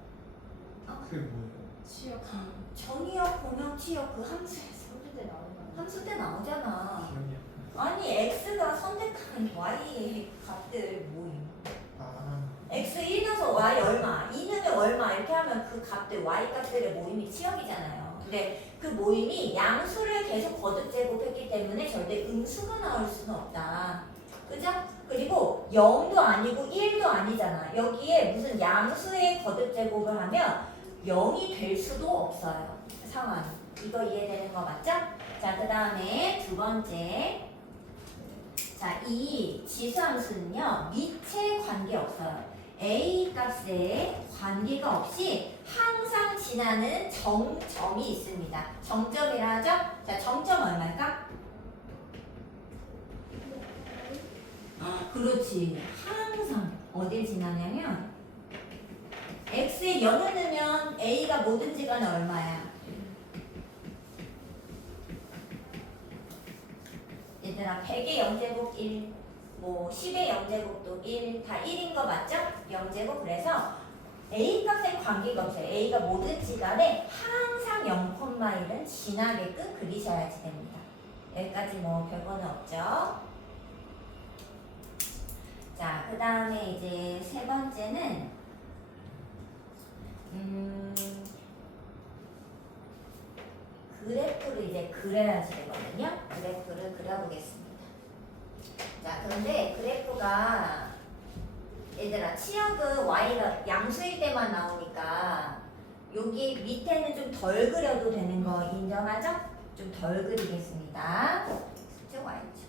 그게 뭐예요? 치역 정의역, 공역, 치역 그 함수에서 소리대 나오는 함수 때 나오잖아. 기억이 아니 x가 선택한 y의 값들 모임. x 1 넣어서 y 얼마, 2 넣으면 얼마 이렇게 하면 그 값들 y 값들의 모임이 치역이잖아요. 근데 그 모임이 양수를 계속 거듭 제곱했기 때문에 절대 음수가 나올 수는 없다. 그죠? 그리고 0도 아니고 1도 아니잖아. 여기에 무슨 양수의 거듭 제곱을 하면 0이 될 수도 없어요. 상황이. 이거 이해되는 거 맞죠? 자, 그 다음에 두 번째. 자, 이 지수함수는요, 밑에 관계없어요. A 값에 관계가 없이 항상 지나는 정점이 있습니다. 정점이라 하죠? 자, 정점 얼마일까? 그렇지. 항상 어딜 지나냐면 x에 0을 넣으면 a가 뭐든지 간에 얼마야? 얘들아 100의 0제곱 1, 뭐 10의 0제곱도 1, 다 1인 거 맞죠? 0제곱. 그래서 a 값에 관계가 없어요. a가 뭐든지 간에 항상 0,1은 지나게끔 그리셔야지 됩니다. 여기까지 뭐 별거는 없죠? 자, 그 다음에 이제 세 번째는 그래프를 이제 그려야지 되거든요. 그래프를 그려보겠습니다. 자, 그런데 그래프가 얘들아 치역은 y가 양수일 때만 나오니까 여기 밑에는 좀 덜 그려도 되는 거 인정하죠? 좀 덜 그리겠습니다. 숫자 y죠.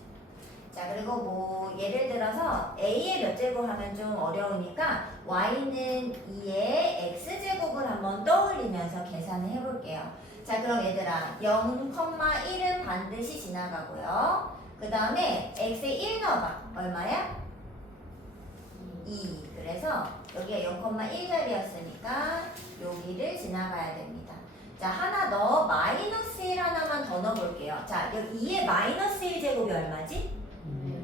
자, 그리고 뭐 예를 들어서 a의 몇 제곱 하면 좀 어려우니까 y는 2의 x제곱을 한번 떠올리면서 계산을 해볼게요. 자, 그럼 얘들아 0,1은 반드시 지나가고요. 그 다음에 x에 1 넣어봐. 얼마야? 2. 그래서 여기가 0,1짜리였으니까 여기를 지나가야 됩니다. 자, 하나 더 마이너스 1 하나만 더 넣어볼게요. 자, 여기 2의 마이너스 1제곱이 얼마지?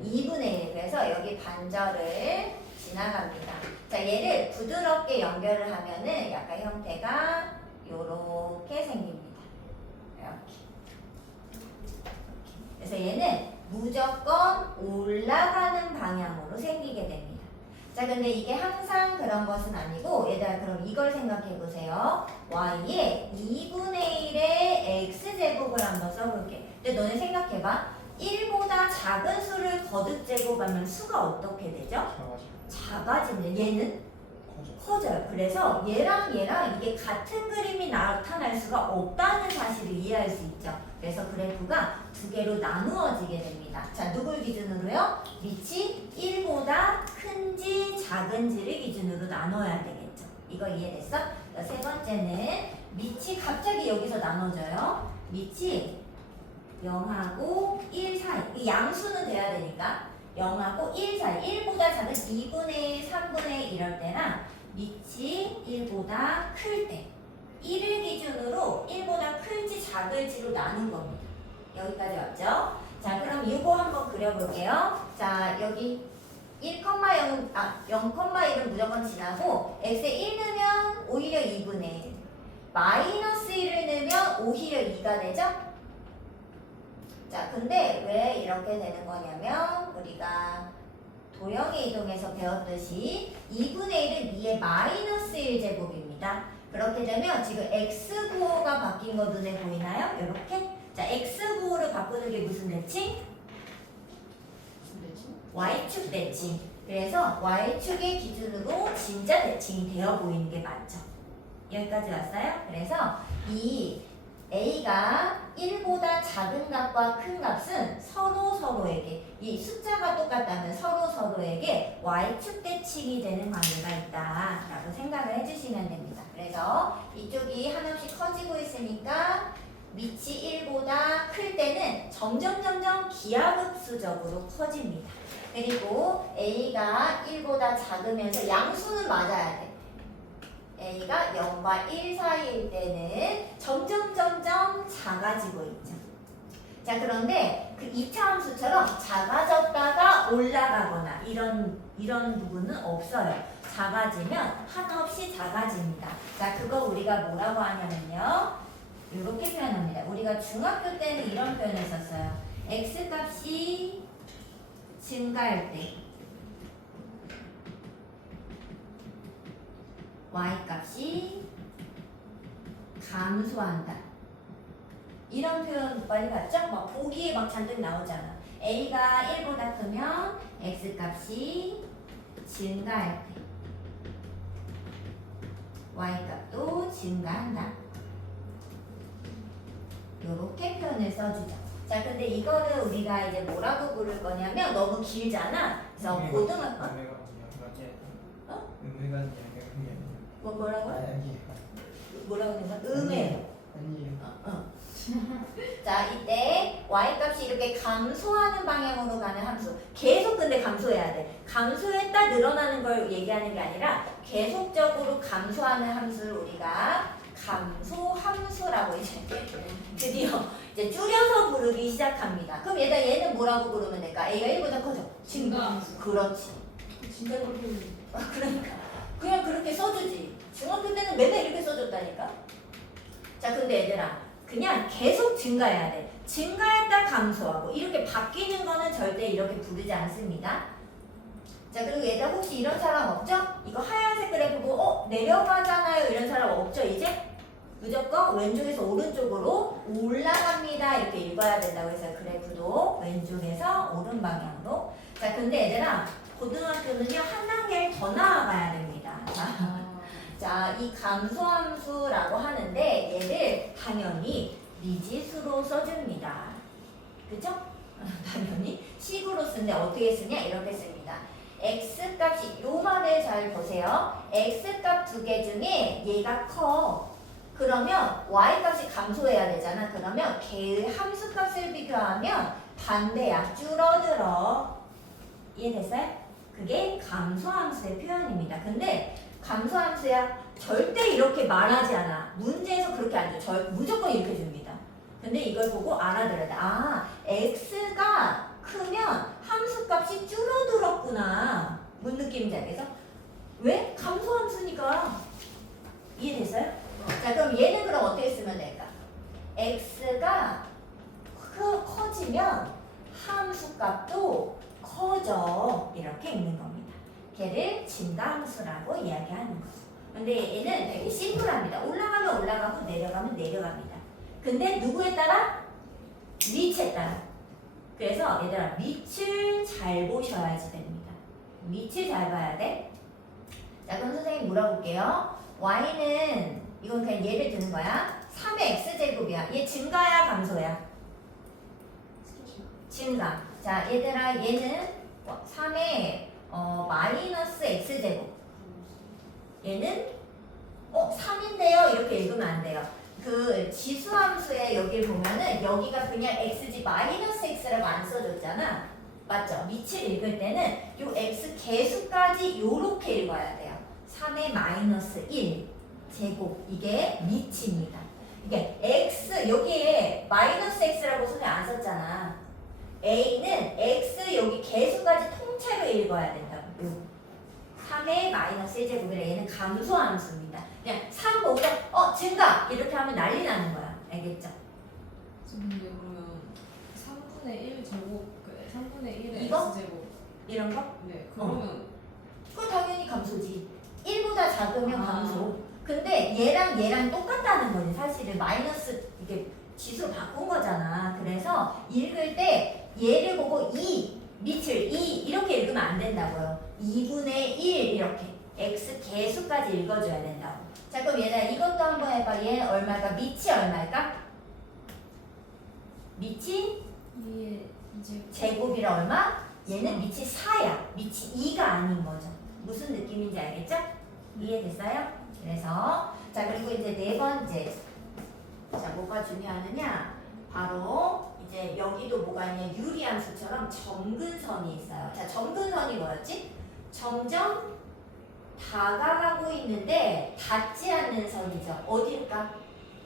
2분의 1. 그래서 여기 반절을 지나갑니다. 자, 얘를 부드럽게 연결을 하면은 약간 형태가 요렇게 생깁니다. 이렇게. 그래서 얘는 무조건 올라가는 방향으로 생기게 됩니다. 자, 근데 이게 항상 그런 것은 아니고, 얘들아, 그럼 이걸 생각해 보세요. y의 2분의 1의 x제곱을 한번 써볼게. 근데 너네 생각해봐. 1보다 작은 수를 거듭 제곱하면 수가 어떻게 되죠? 작아지는. 얘는 커져요. 그래서 얘랑 이게 같은 그림이 나타날 수가 없다는 사실을 이해할 수 있죠. 그래서 그래프가 두 개로 나누어지게 됩니다. 자, 누굴 기준으로요? 밑이 1보다 큰지 작은지를 기준으로 나눠야 되겠죠. 이거 이해됐어? 세 번째는 밑이 갑자기 여기서 나눠져요. 밑이 0하고 1 사이. 이 양수는 돼야 되니까 0하고 1 사이. 1보다 작은 2분의 1, 3분의 1 이럴 때랑 밑이 1보다 클 때 1을 기준으로 1보다 클지 작을지로 나눈 겁니다. 여기까지 왔죠? 자, 그럼 이거 한번 그려볼게요. 자, 여기 0,1은 무조건 지나고 x에 1 넣으면 오히려 2분의 1, 마이너스 1을 넣으면 오히려 2가 되죠? 자, 근데 왜 이렇게 되는 거냐면 우리가 도형의 이동에서 배웠듯이 2분의 1은 2의 마이너스 1제곱입니다. 그렇게 되면 지금 x95가 바뀐 거 눈에 보이나요? 이렇게. 자, x95를 바꾸는 게 무슨 대칭? y축 대칭. 그래서 y축의 기준으로 진짜 대칭이 되어 보이는 게 맞죠. 여기까지 왔어요? 그래서 이 a가 1보다 작은 값과 큰 값은 서로에게, 이 숫자가 똑같다면 서로에게 y축 대칭이 되는 관계가 있다 라고 생각을 해주시면 됩니다. 그래서 이쪽이 하나씩 커지고 있으니까 밑이 1보다 클 때는 점점 기하급수적으로 커집니다. 그리고 a가 1보다 작으면서 양수는 맞아야 돼. a가 0과 1 사이일 때는 점점 작아지고 있죠. 자, 그런데 그 이차함수처럼 작아졌다가 올라가거나 이런 부분은 없어요. 작아지면 한없이 작아집니다. 자, 그거 우리가 뭐라고 하냐면요, 이렇게 표현합니다. 우리가 중학교 때는 이런 표현을 썼어요. x값이 증가할 때 y값이 감소한다. 이런 표현 많이 봤죠? 막 보기에 막 잔뜩 나오잖아. a가 1보다 크면 x값이 증가할 때 y값도 증가한다. 이렇게 표현을 써주죠. 자, 근데 이거를 우리가 이제 뭐라고 부를 거냐면 너무 길잖아. 그래서 고등학교 의미가 아니야. 그게 아니야. 뭐라고? 아니 뭐라고 하는 거야? 음해요. 아니에요. 자, 이때 y값이 이렇게 감소하는 방향으로 가는 함수. 계속 근데 감소해야 돼. 감소했다 늘어나는 걸 얘기하는 게 아니라 계속적으로 감소하는 함수를 우리가 감소 함수라고 이제 드디어 이제 줄여서 부르기 시작합니다. 그럼 얘는 뭐라고 부르면 될까? A가 1보다 커져. 증가. 그렇지. 진짜 그렇게 그러니까 그냥 그렇게 써주지. 중학교 때는 맨날 이렇게 써줬다니까. 자, 근데 얘들아, 그냥 계속 증가해야 돼. 증가했다 감소하고 이렇게 바뀌는 거는 절대 이렇게 부르지 않습니다. 자, 그리고 얘들아, 혹시 이런 사람 없죠? 이거 하얀색 그래프 보고 내려가잖아요 이런 사람 없죠? 이제 무조건 왼쪽에서 오른쪽으로 올라갑니다 이렇게 읽어야 된다고 해서 그래프도 왼쪽에서 오른 방향으로. 자, 근데 얘들아, 고등학교는요 한 단계를 더 나아가야 됩니다. 자, 이 감소함수라고 하는데 얘를 당연히 미지수로 써줍니다. 그죠? 당연히 식으로 쓰는데 어떻게 쓰냐? 이렇게 씁니다. x값이 요 말을 잘 보세요. x값 두 개 중에 얘가 커. 그러면 y값이 감소해야 되잖아. 그러면 걔의 함수값을 비교하면 반대야. 줄어들어. 이해됐어요? 그게 감소함수의 표현입니다. 근데 감소함수야 절대 이렇게 말하지 않아. 문제에서 그렇게 안 줘. 무조건 이렇게 줍니다. 근데 이걸 보고 알아들어야 돼. 아, x가 크면 함수값이 줄어들었구나. 뭔 느낌인지 알겠어? 왜? 감소함수니까. 이해됐어요? 자, 그럼 얘는 그럼 어떻게 쓰면 될까? x가 커지면 함수값도 커져. 이렇게 읽는 겁니다. 걔를 증가함수라고 이야기하는 거죠. 근데 얘는 되게 심플합니다. 올라가면 올라가고 내려가면 내려갑니다. 근데 누구에 따라? 밑에 따라. 그래서 얘들아, 밑을 잘 보셔야지 됩니다. 밑을 잘 봐야 돼. 자, 그럼 선생님 물어볼게요. y는 이건 그냥 예를 드는 거야. 3의 x제곱이야. 얘 증가야 감소야? 증가. 자, 얘들아, 얘는 3의 마이너스 x제곱. 얘는 3인데요. 이렇게 읽으면 안 돼요. 그 지수함수에 여기를 보면은 여기가 그냥 x지 마이너스 x라고 안 써줬잖아. 맞죠? 밑을 읽을 때는 요 x 개수까지 요렇게 읽어야 돼요. 3의 마이너스 1 제곱. 이게 밑입니다. 이게 x 여기에 마이너스 x라고 선생님 안 썼잖아. a는 x 여기 개수까지 통째로 읽어야 된다고. 3의 마이너스 1제곱이라 얘는 감소함수입니다. 그냥 3 보고서 증가 이렇게 하면 난리 나는 거야. 알겠죠? 근데 그러면 3분의 1 제곱 3분의 1의 이거? x제곱 이런 거? 네 그러면 그거 당연히 감소지. 1보다 작으면 아. 감소. 근데 얘랑 똑같다는 거지. 사실은 마이너스 이게 지수로 바꾼 거잖아. 그래서 읽을 때 얘를 보고 2 밑을 2 이렇게 읽으면 안 된다고요. 2분의 1 이렇게 x 개수까지 읽어줘야 된다고. 자, 그럼 얘들아 이것도 한번 해봐. 얘는 얼마일까? 밑이 얼마일까? 밑이 2의 이제 제곱이라 얼마? 얘는 밑이 4야. 밑이 2가 아닌 거죠. 무슨 느낌인지 알겠죠? 이해됐어요? 그래서 자, 그리고 이제 네 번째. 자, 뭐가 중요하느냐? 바로 이제 여기도 뭐가 있냐? 유리함수처럼 점근선이 있어요. 자, 점근선이 뭐였지? 점점 다가가고 있는데 닿지 않는 선이죠. 어딜까?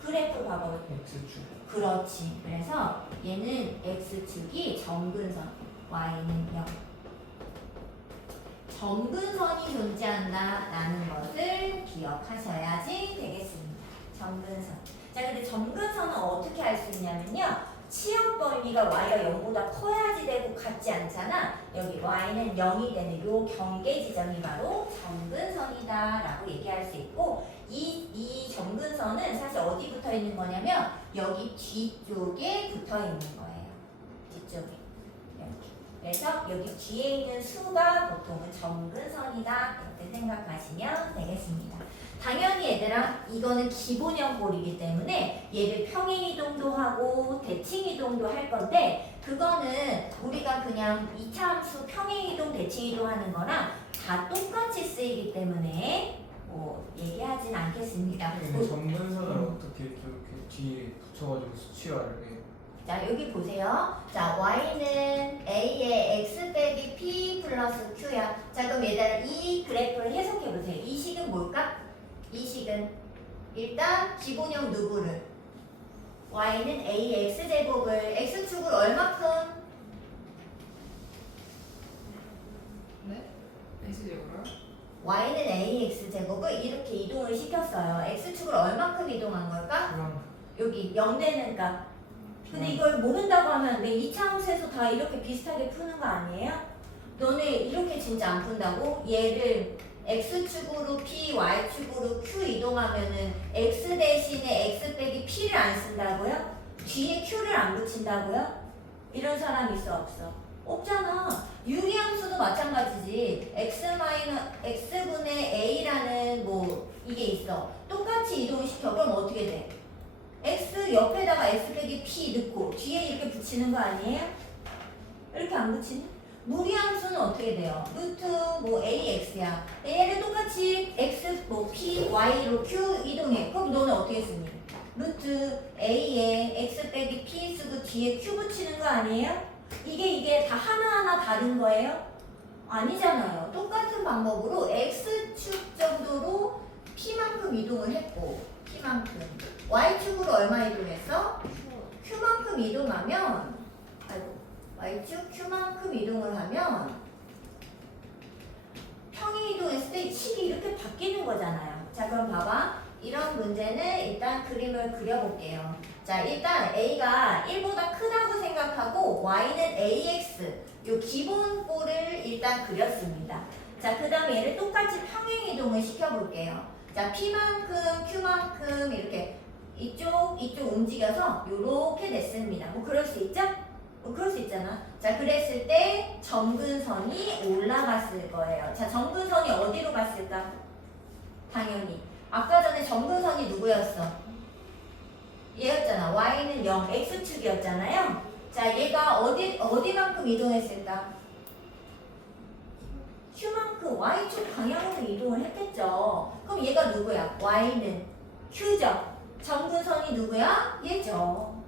그래프 봐봐. x축. 그렇지. 그래서 얘는 x축이 점근선, y는 0. 점근선이 존재한다라는 것을 기억하셔야지 되겠습니다. 점근선. 자, 근데 점근선은 어떻게 알 수 있냐면요. 치역 범위가 y가 0보다 커야지 되고 같지 않잖아. 여기 y는 0이 되는 요 경계 지점이 바로 점근선이다라고 얘기할 수 있고, 이 점근선은 사실 어디 붙어 있는 거냐면 여기 뒤쪽에 붙어 있는 거예요. 뒤쪽에. 이렇게. 그래서 여기 뒤에 있는 수가 보통은 점근선이다 이렇게 생각하시면 되겠습니다. 당연히 얘들아 이거는 기본형 꼴이기 때문에 얘를 평행이동도 하고 대칭이동도 할 건데 그거는 우리가 그냥 이차함수 평행이동 대칭이동 하는 거랑 다 똑같이 쓰이기 때문에 되겠습니다. 근데 전분선을 어떻게 저렇게 뒤에 붙여가지고 수치화를 해요? 자 여기 보세요. 자 y는 a의 x 빼기 p 플러스 q야. 자 그럼 얘들아 이 그래프를 해석해 보세요. 이 식은 뭘까? 이 식은 일단 기본형 누구를 y는 a x 제곱을 x축을 얼마큼 네? X제곱을? y는 ax 제곱을 이렇게 이동을 시켰어요. x축을 얼마큼 이동한 걸까? 그럼 여기 0 되는 값. 근데 이걸 모른다고 하면 내 2차 함수에서 다 이렇게 비슷하게 푸는 거 아니에요? 너네 이렇게 진짜 안 푼다고? 얘를 x축으로 p, y축으로 q 이동하면은 x 대신에 x 빼기 p를 안 쓴다고요? 뒤에 q를 안 붙인다고요? 이런 사람 있어 없어? 없잖아. 유리함수도 마찬가지지. x분의 a라는 뭐 이게 있어. 똑같이 이동시켜. 그럼 어떻게 돼? x 옆에다가 x 빼기 p 넣고 뒤에 이렇게 붙이는 거 아니에요? 이렇게 안 붙이네? 무리함수는 어떻게 돼요? 루트 뭐 ax야. 얘를 똑같이 x 뭐 p, y로 q 이동해. 그럼 너는 어떻게 쓰니? 루트 a에 x 빼기 p 쓰고 뒤에 q 붙이는 거 아니에요? 이게 다 하나하나 다른 거예요? 아니잖아요. 똑같은 방법으로 x축 정도로 p만큼 이동을 했고 p만큼 y축으로 얼마 이동했어? q만큼 이동하면 아이고 y축 q만큼 이동을 하면 평행 이동했을 때 식이 이렇게 바뀌는 거잖아요. 자 그럼 봐봐. 이런 문제는 일단 그림을 그려볼게요. 자 일단 a가 1보다 크다고 생각하고 y는 ax 요 기본꼴을 일단 그렸습니다. 자 그 다음에 얘를 똑같이 평행 이동을 시켜볼게요. 자 p만큼 q만큼 이렇게 이쪽 움직여서 요렇게 됐습니다. 뭐 그럴 수 있죠? 뭐 그럴 수 있잖아. 자 그랬을 때 점근선이 올라갔을 거예요. 자 점근선이 어디로 갔을까? 당연히 아까 전에 점근선이 누구였어? 얘였잖아. y는 0, x축이었잖아요. 자 얘가 어디만큼 이동했을까? q만큼 y축 방향으로 이동을 했겠죠. 그럼 얘가 누구야? y는 q죠. 점근선이 누구야? 얘죠.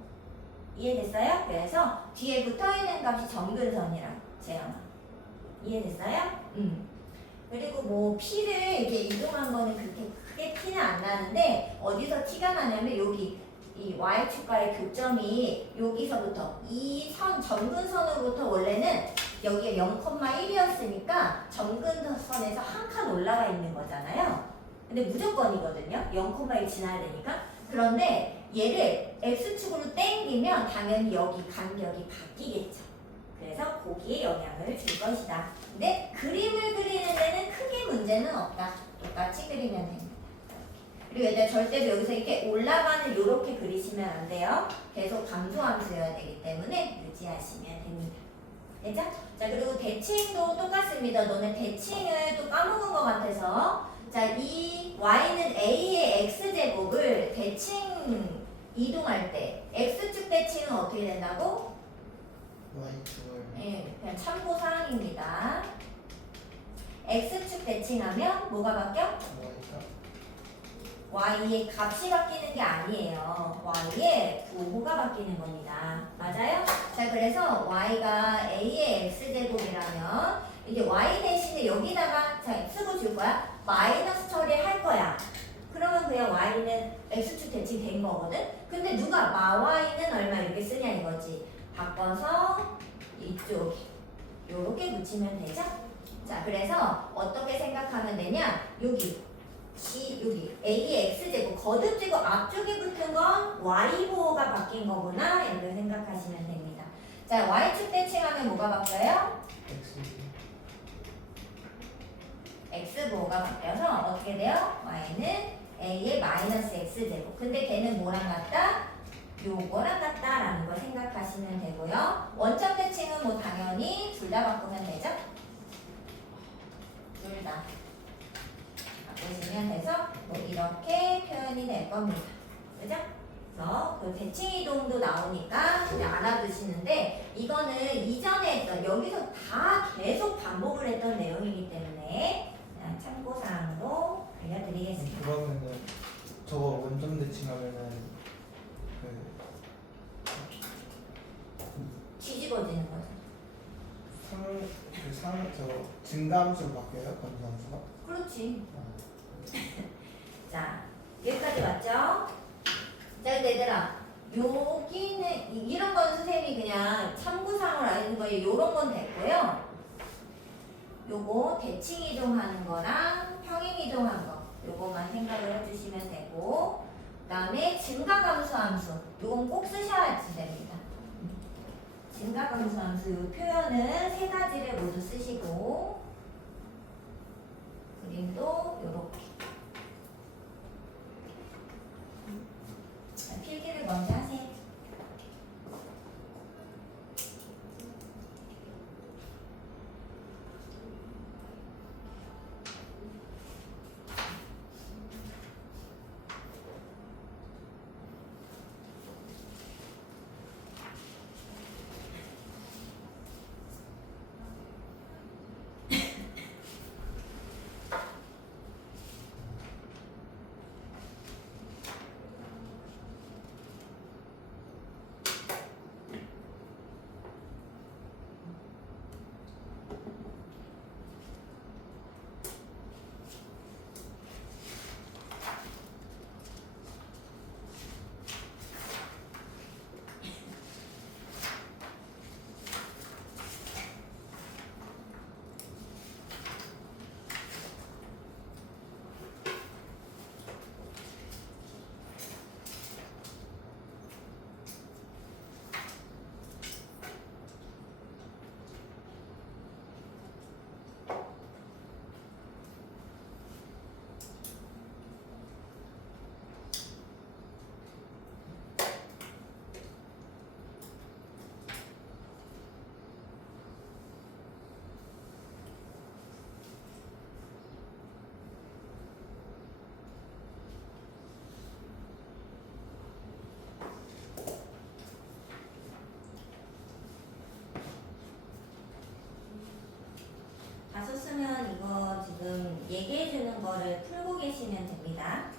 이해됐어요? 그래서 뒤에 붙어있는 값이 점근선이라 재현아. 이해됐어요? 그리고 뭐 p를 이렇게 이동한 거는 그렇게 크게 티는 안 나는데 어디서 티가 나냐면 여기 이 y축과의 교점이 여기서부터 이 선 점근선으로부터 원래는 여기가 0,1이었으니까 점근선에서 한 칸 올라가 있는 거잖아요. 근데 무조건이거든요. 0,1 지나야 되니까. 그런데 얘를 x축으로 땡기면 당연히 여기 간격이 바뀌겠죠. 그래서 거기에 영향을 줄 것이다. 근데 그림을 그리는 데는 크게 문제는 없다. 똑같이 그리면 됩니다. 그리고 얘들 절대로 여기서 이렇게 올라가는 이렇게 그리시면 안 돼요. 계속 감소함수여야 되기 때문에 유지하시면 됩니다. 되죠? 자 그리고 대칭도 똑같습니다. 너네 대칭을 또 까먹은 것 같아서 자 이 y는 a의 x제곱을 대칭 이동할 때 x축 대칭은 어떻게 된다고? y축을 예, 그냥 참고사항입니다. x축 대칭하면 뭐가 바뀌어? y의 값이 바뀌는 게 아니에요. y의 부호가 바뀌는 겁니다. 맞아요? 자 그래서 y가 a의 x제곱이라면 이제 y 대신에 여기다가 자 쓰고 줄 거야. 마이너스 처리할 거야. 그러면 그냥 y는 x축 대칭 된 거거든. 근데 누가 y는 얼마 이렇게 쓰냐 이거지. 바꿔서 이쪽에 요렇게 붙이면 되죠? 자 그래서 어떻게 생각하면 되냐? 여기 a의 x제곱 거듭지고 앞쪽에 붙은 건 y보호가 바뀐 거구나 이렇게 생각하시면 됩니다. 자 y축 대칭하면 뭐가 바뀌어요? x보호가 바뀌어서 어떻게 돼요? y는 a의 마이너스 x제곱. 근데 걔는 뭐랑 같다? 요거랑 같다라는 걸 생각하시면 되고요. 원점 대칭은 뭐 당연히 둘 다 바꾸면 되죠? 둘 다. 바꾸시면 돼서 뭐 이렇게 표현이 될 겁니다. 그죠? 그래서 그 대칭 이동도 나오니까 그냥 알아두시는데 이거는 이전에 했던 여기서 다 계속 반복을 했던 내용이기 때문에 그냥 참고사항으로 알려드리겠습니다. 그러면은 차함수로 바뀌어요? 검수함수가? 그렇지. 아, 자, 여기까지 왔죠? 자, 근데 얘들아, 여기는 이런 건 선생님이 그냥 참고사항을 알려준 거예요. 요런 건 됐고요. 요거 대칭 이동하는 거랑 평행 이동한 거 요거만 생각을 해주시면 되고, 그다음에 증가감수 함수 요건 꼭 쓰셔야지 됩니다. 증가감수 함수 요 표현은 세 가지를 모두 쓰시고, 그림도 요렇게. 자, 필기를 먼저 하세요. 다 썼으면 이거 지금 얘기해 주는 거를 풀고 계시면 됩니다.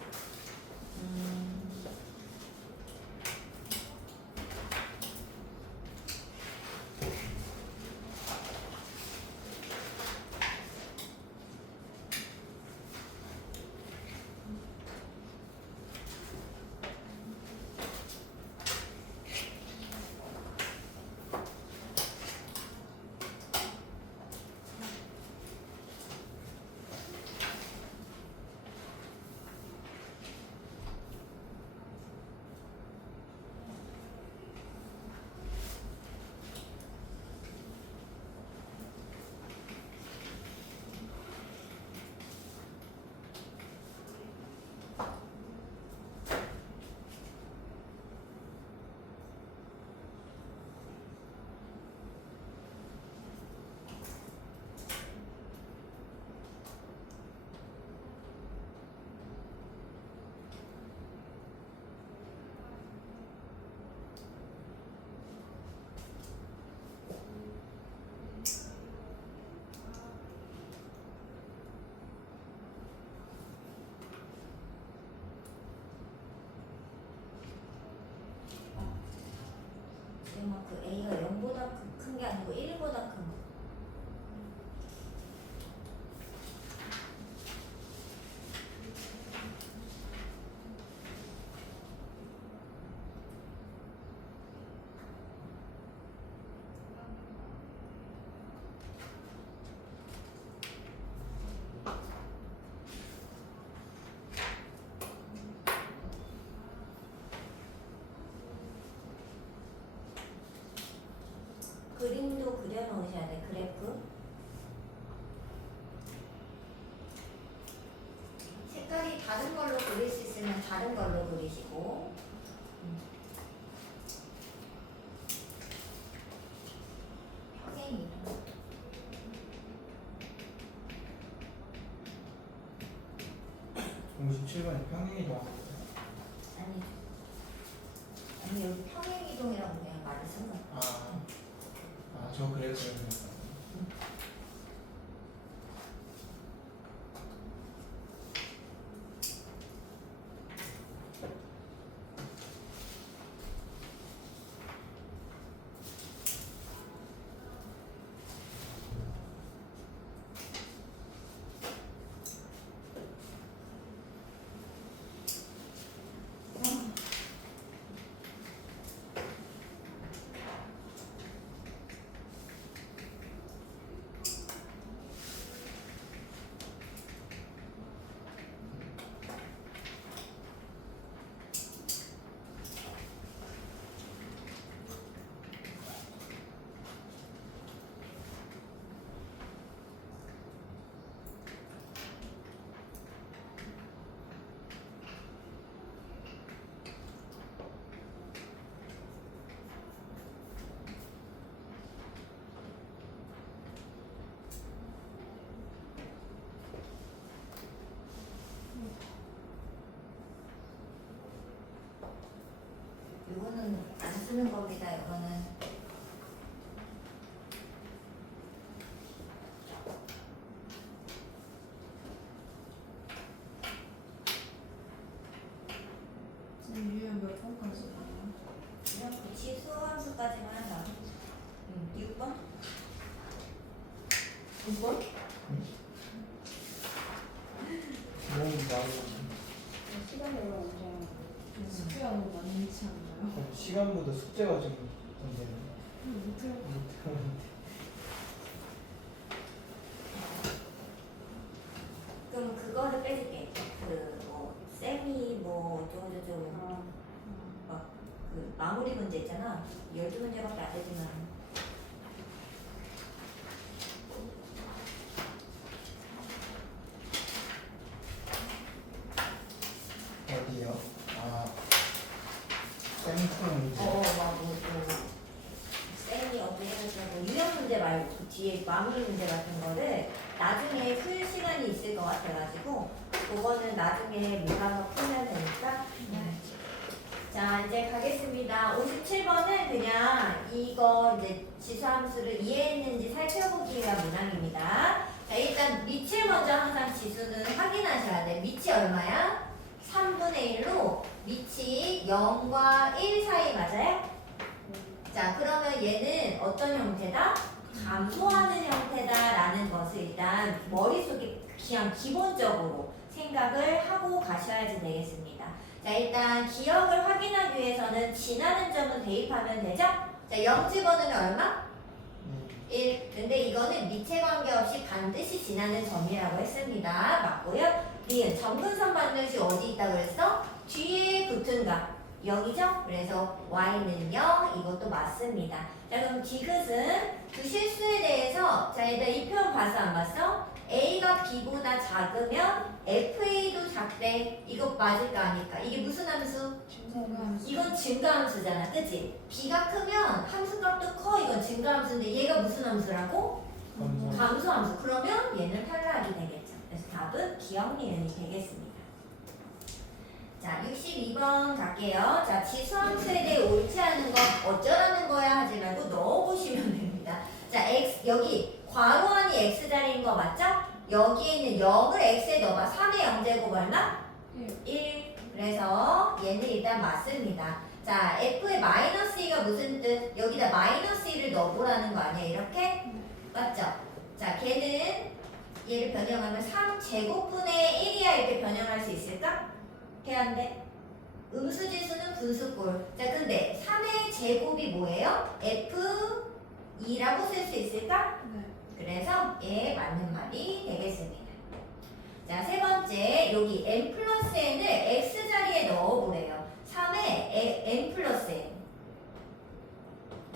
그 A가 0보다 큰 게 아니고 1보다 큰 거. 그림도 그려놓으셔야 돼, 그래프. 색깔이 다른 걸로 그릴 수 있으면 다른 걸로 그리시고. 평행이동. 공식 7번에 평행이동 하고 있어요. 아니 여기 평행이동이라고 그냥 말을 쓴 거야. 저 그랬어요. 쓰는 겁니다. 이거는. 지금 유형 몇 번까지 나와요? 그냥 그 지수함수까지만 한다. 6번? 6번? 너무 많이. 시간이 별로 엄청 숙제하는 거 많지 않나요? 시간보다 숙제가 좀 문제네. 못해요. 그럼 그거를 빼줄게. 그 뭐 세미 뭐 어쩌고저쩌고 막 그 마무리 문제 있잖아. 12문제밖에 안 되지만 어디요? 아, 쌤통 문제. 막뭐 세미 어떻게 해가지고 유형 문제 말고 그 뒤에 마무리 문제 같은 거를 나중에 풀 시간이 있을 것 같아가지고 그거는 나중에 몰아서 풀면 되니까. 자 이제 가겠습니다. 57번은 그냥 이거 이제 지수함수를 이해했는지 살펴보기 위한 문항입니다. 자 일단 밑을 먼저 항상 지수는 확인하셔야 돼. 밑이 얼마야? 3분의 1로 밑이 0과 1 사이 맞아요? 자 그러면 얘는 어떤 형태다? 감소하는 형태다라는 것을 일단 머릿속에 그냥 기본적으로 생각을 하고 가셔야지 되겠습니다. 자 일단 기억을 확인하기 위해서는 지나는 점은 대입하면 되죠? 자 0 집어넣으면 얼마? 1. 근데 이거는 밑에 관계없이 반드시 지나는 점이라고 했습니다. 맞고요. 니은 점근선 반드시 어디 있다고 그랬어? 뒤에 붙은 값 0이죠? 그래서 y는 0 이것도 맞습니다. 자 그럼 디귿은 그 실수에 대해서 자 일단 이 표현 봤어 안 봤어? a가 b보다 작으면 fa도 작대. 이거 맞을 거 아닐까? 이게 무슨 함수? 이건 증가함수잖아, 그치? b가 크면 함수값도 커. 이건 증가함수인데 얘가 무슨 함수라고? 감소함수. 그러면 얘는 탈락이 되겠죠. 그래서 답은 기억 니은이 되겠습니다. 자 62번 갈게요. 자 지수함수에 대해 옳지 않은 거 어쩌라는 거야 하지 말고 넣어보시면 됩니다. 자 x 여기 괄호 안이 x자리인 거 맞죠? 여기에 있는 0을 x에 넣어봐. 3의 0제곱 얼마? 1. 그래서 얘는 일단 맞습니다. 자 f의 마이너스 2가 무슨 뜻? 여기다 마이너스 2를 넣어보라는 거 아니야 이렇게? 맞죠? 자 걔는 얘를 변형하면 3제곱분의 1이야 이렇게 변형할 수 있을까? 해야 돼. 음수지수는 분수꼴. 자 근데 3의 제곱이 뭐예요? f2라고 쓸 수 있을까? 네. 그래서 예 맞는 말이 되겠습니다. 자 세 번째 여기 n 플러스 n을 x자리에 넣어보래요. 3에 n 플러스 n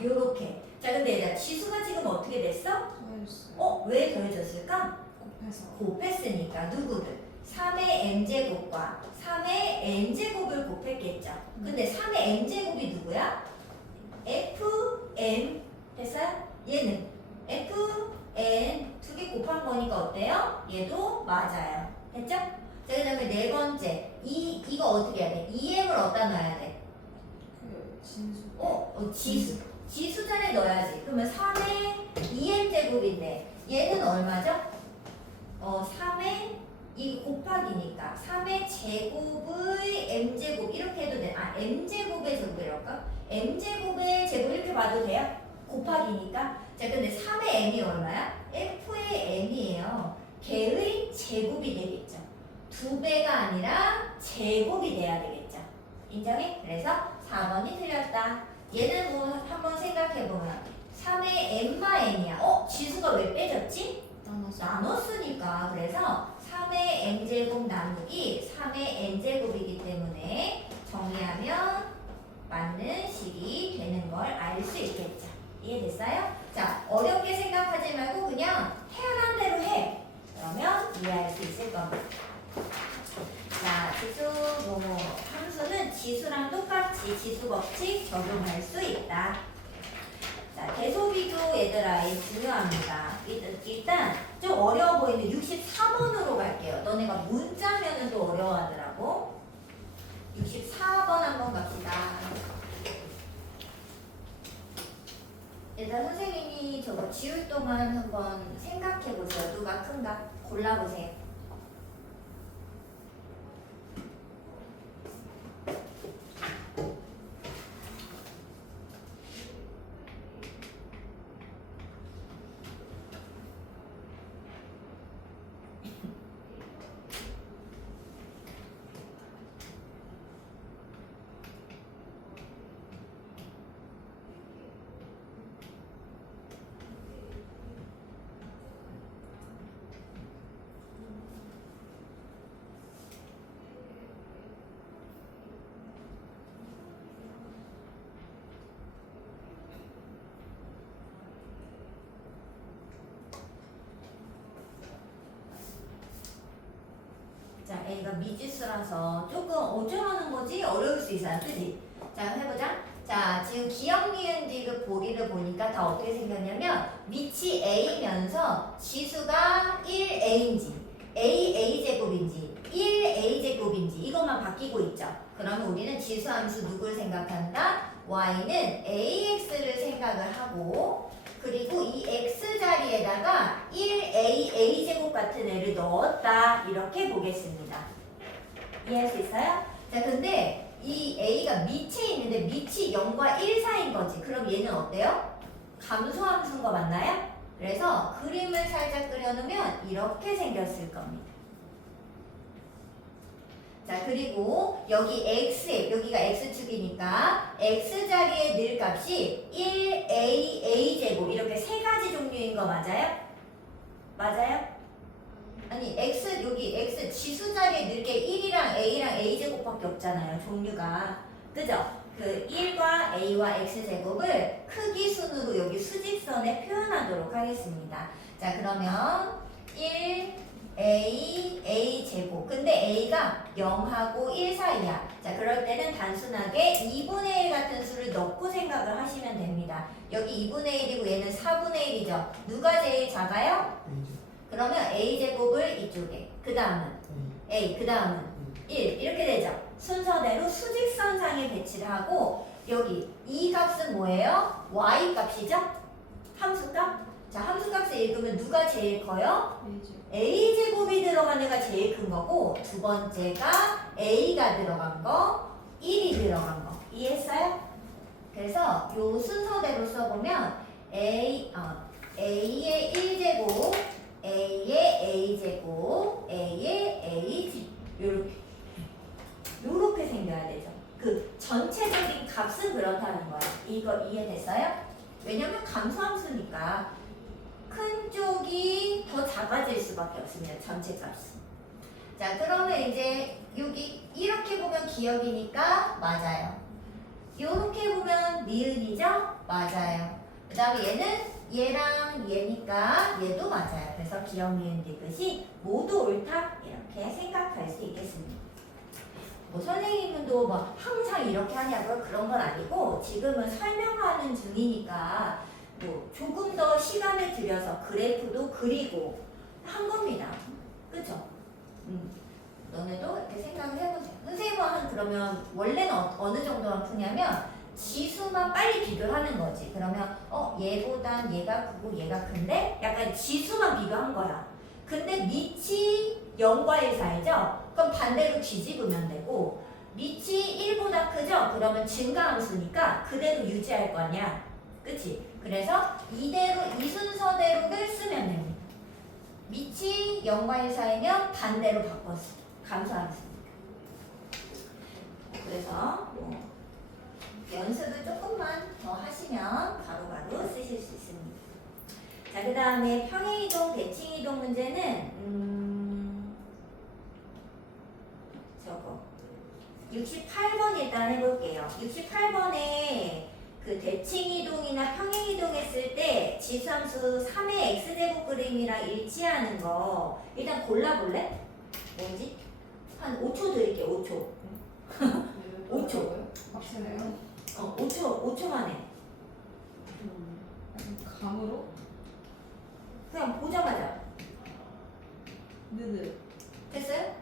요렇게. 자 근데 얘들아 지수가 지금 어떻게 됐어? 더해줬어요. 왜 더해졌을까? 곱해서. 곱했으니까 누구를? 3의 n제곱과 3의 n제곱을 곱했겠죠. 근데 3의 n제곱이 누구야? fn 됐어요? 얘는 fn 두 개 곱한 거니까 어때요? 얘도 맞아요. 됐죠? 자 그다음에 네 번째 이거 어떻게 해야 돼? 2m을 어디다 넣어야 돼? 그 진수. 지수 지수자리에 넣어야지. 그러면 3의 2m제곱인데 얘는 얼마죠? 3의 이 곱하기니까 3의 제곱의 m제곱 이렇게 해도 돼. m제곱의 제곱 이럴까? m제곱의 제곱 이렇게 봐도 돼요? 곱하기니까. 자 근데 3의 m이 얼마야? f의 m이에요. 걔의 제곱이 되겠죠. 2배가 아니라 제곱이 돼야 되겠죠. 인정해? 그래서 4번이 틀렸다. 얘는 뭐 한번 생각해보면 3의 m마 n이야. 지수가 왜 빼졌지? 나눴으니까. 그래서 3의 n제곱 나누기 3의 n제곱이기 때문에 정리하면 맞는 식이 되는 걸 알 수 있겠죠. 이해됐어요? 자, 어렵게 생각하지 말고 그냥 태어난 대로 해. 그러면 이해할 수 있을 겁니다. 자, 지수 함수는 지수랑 똑같이 지수 법칙 적용할 수 있다. 자, 대소비도 얘들아 중요합니다. 일단 좀 어려워 보이는데 64번으로 갈게요. 너네가 문자면은 또 어려워하더라고. 64번 한번 갑시다. 일단 선생님이 저거 지울 동안 한번 생각해 보세요. 누가 큰가? 골라보세요. 자, A가 미지수라서 조금 어쩌라는 거지? 어려울 수 있어요. 그지? 자, 해보자. 자, 지금 기억, 니은, 디귿 보기를 보니까 다 어떻게 생겼냐면 밑이 A면서 지수가 1A인지 AA제곱인지 1A제곱인지 이것만 바뀌고 있죠. 그러면 우리는 지수함수 누굴 생각한다? Y는 AX를 생각을 하고 그리고 이 x 자리에다가 1a 제곱 같은 애를 넣었다 이렇게 보겠습니다. 이해할 수 있어요? 자, 근데 이 a가 밑에 있는데 밑이 0과 1 사이인 거지. 그럼 얘는 어때요? 감소함수인 거 맞나요? 그래서 그림을 살짝 그려놓으면 이렇게 생겼을 겁니다. 자, 그리고 여기 x, 여기가 x축이니까 x자리에 늘 값이 1a 제곱 이렇게 세 가지 종류인 거 맞아요? 맞아요? 아니 x 여기 x 지수 자리에 늘 게 1이랑 a랑 a제곱밖에 없잖아요. 종류가. 그죠? 그 1과 a와 x제곱을 크기 순으로 여기 수직선에 표현하도록 하겠습니다. 자, 그러면 1a 제곱. 근데 a가 0하고 1 사이야. 자, 그럴 때는 단순하게 2분의 1 같은 수를 넣고 생각을 하시면 됩니다. 여기 2분의 1이고 얘는 4분의 1이죠. 누가 제일 작아요? 그러면 a 제곱을 이쪽에. 그 다음은 a. 그 다음은 1. 이렇게 되죠. 순서대로 수직선상에 배치를 하고 여기 이 값은 뭐예요? y 값이죠? 함수값? 자, 함수값을 읽으면 누가 제일 커요? a제곱이 들어간 애가 제일 큰 거고 두 번째가 a가 들어간 거, 1이 들어간 거. 이해했어요? 그래서 요 순서대로 써보면 a의 1제곱, a의 a제곱, a의 a제곱 요렇게 생겨야 되죠. 그 전체적인 값은 그렇다는 거야. 이거 이해됐어요? 왜냐면 감소함수니까 큰 쪽이 더 작아질 수밖에 없습니다. 전체 값은. 자, 그러면 이제 여기 이렇게 보면 기억이니까 맞아요. 요렇게 보면 니은이죠? 맞아요. 그 다음에 얘는 얘랑 얘니까 얘도 맞아요. 그래서 기억, 니은, 디귿이 모두 옳다 이렇게 생각할 수 있겠습니다. 뭐 선생님도 뭐 항상 이렇게 하냐고요? 그런 건 아니고 지금은 설명하는 중이니까 뭐 조금 더 시간을 들여서 그래프도 그리고 한 겁니다. 그쵸? 너네도 이렇게 생각을 해보세요. 선생님은 그러면 원래는 어느 정도만 푸냐면 지수만 빨리 비교하는 거지. 그러면 얘보단 얘가 크고 얘가 큰데 약간 지수만 비교한 거야. 근데 밑이 0과 1 사이죠? 그럼 반대로 뒤집으면 되고 밑이 1보다 크죠? 그러면 증가함수니까 그대로 유지할 거 아니야. 그치? 그래서 이대로 이 순서대로를 쓰면 됩니다. 밑이 0과 1 사이면 반대로 바꿨어. 감소함수니까. 그래서 연습을 조금만 더 하시면 바로바로 쓰실 수 있습니다. 자, 그 다음에 평행이동, 대칭이동 문제는 저거 68번 일단 해볼게요. 68번에 그 대칭이동이나 평행이동 했을 때 지수함수 3의 x제곱 그림이랑 일치하는 거 일단 골라볼래? 뭐지? 한 5초 드릴게요. 5초. 5초. 확실해요? 5초 만에. 약간 감으로? 그냥 보자마자. 네네. 됐어요?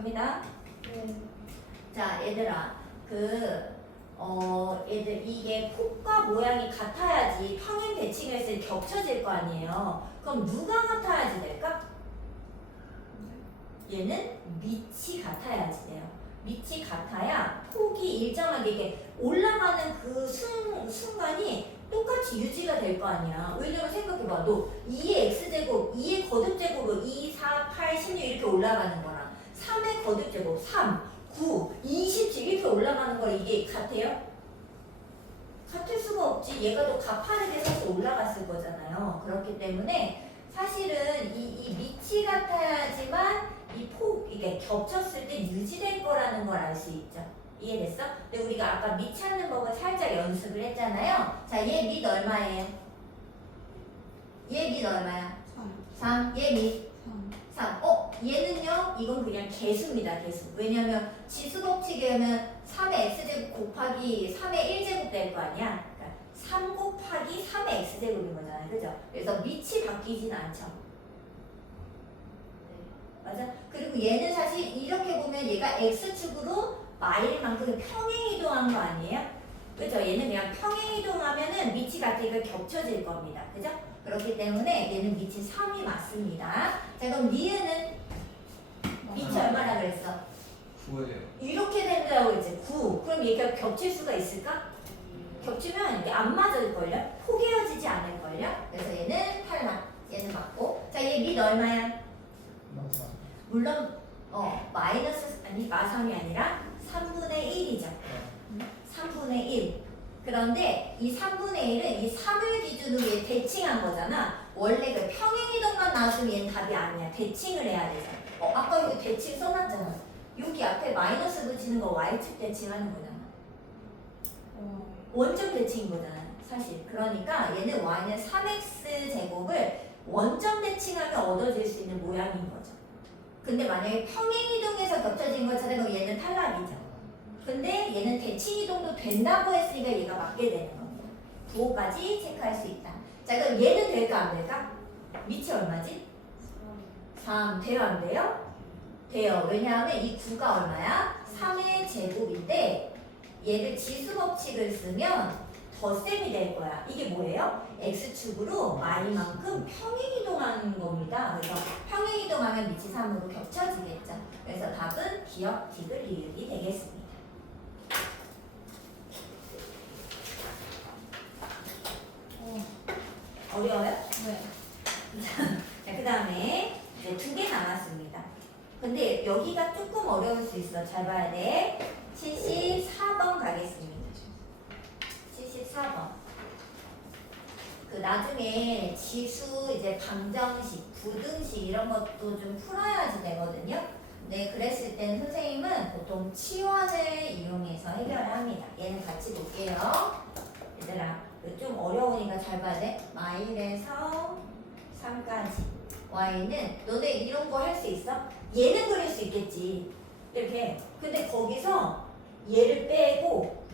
갑니다. 네. 자, 얘들아, 얘들 이게 폭과 모양이 같아야지 평행 대칭했을 때 겹쳐질 거 아니에요. 그럼 누가 같아야지 될까? 얘는 밑이 같아야지 돼요. 밑이 같아야 폭이 일정하게 이렇게 올라가는 그 순간이 똑같이 유지가 될 거 아니야. 왜냐면 생각해봐. 너 2의 x제곱, 2의 거듭제곱으로 2, 4, 8, 16 이렇게 올라가는 거랑 3의 거듭제곱, 3, 9, 27 이렇게 올라가는 거랑 이게 같아요? 같을 수가 없지. 얘가 더 가파르게 서서 올라갔을 거잖아요. 그렇기 때문에 사실은 이 밑이 같아야지만 이게 겹쳤을 때 유지될 거라는 걸 알 수 있죠. 이해됐어? 근데 우리가 아까 밑 찾는 법을 살짝 연습을 했잖아요. 자, 얘 밑 얼마예요? 얘 밑 얼마야? 3. 얘 밑 3. 얘는요? 이건 그냥 개수입니다. 개수. 왜냐면 지수 법칙에는 3의 x제곱 곱하기 3의 1제곱 될 거 아니야? 그러니까 3 곱하기 3의 x제곱인 거잖아요. 그죠? 그래서 밑이 바뀌진 않죠. 맞아? 그리고 얘는 사실 이렇게 보면 얘가 x축으로 마일만큼 평행 이동한 거 아니에요? 그죠? 얘는 그냥 평행 이동하면은 밑이 같으니까 겹쳐질 겁니다. 그죠? 그렇기 때문에 얘는 밑이 3이 맞습니다. 자, 그럼 니은은 밑이 얼마나 그랬어? 9예요. 이렇게 된다고 했지. 9. 그럼 얘가 겹칠 수가 있을까? 겹치면 이게 안 맞을걸요? 포개어지지 않을걸요? 그래서 얘는 탈락. 얘는 맞고. 자, 얘 밑 얼마야? 맞아. 물론 마이너스 아니 마삼이 아니라 3분의 1이죠. 3분의 1. 그런데 이 3분의 1은 이 3을 기준으로 얘 대칭한 거잖아. 원래 그 평행이동만 나왔으면 얘는 답이 아니야. 대칭을 해야 되잖아. 아까 여기 대칭 써놨잖아. 여기 앞에 마이너스 붙이는 거 y축 대칭하는 거잖아. 원점 대칭인 거잖아. 사실. 그러니까 얘는 y는 3x 제곱을 원점 대칭하면 얻어질 수 있는 모양인 거죠. 근데 만약에 평행이동에서 겹쳐진 것처럼 그럼 얘는 탈락이죠. 근데 얘는 대칭이동도 된다고 했으니까 얘가 맞게 되는 겁니다. 9호까지 체크할 수 있다. 자, 그럼 얘는 될까 안 될까? 밑이 얼마지? 3. 돼요 안 돼요? 돼요. 왜냐하면 이 9가 얼마야? 3의 제곱인데 얘를 지수 법칙을 쓰면 덧셈이 될 거야. 이게 뭐예요? x축으로 y만큼 평행이동하는 겁니다. 그래서 평행이동하면 밑이 3으로 겹쳐지겠죠. 그래서 답은 기역, 디귿, 리을이 되겠습니다. 어려워요? 네. 자, 그 다음에 이제 2개 남았습니다. 근데 여기가 조금 어려울 수 있어. 잘 봐야 돼. 74번 가겠습니다. 74번. 나중에 지수 이제 방정식, 부등식 이런 것도 좀 풀어야지 되거든요. 네, 그랬을 땐 선생님은 보통 치환을 이용해서 해결을 합니다. 얘는 같이 볼게요. 얘들아, 좀 어려우니까 잘 봐야 돼. 마일에서 3까지. y는 너네 이런 거 할 수 있어? 얘는 그릴 수 있겠지. 이렇게. 근데 거기서 얘를 빼고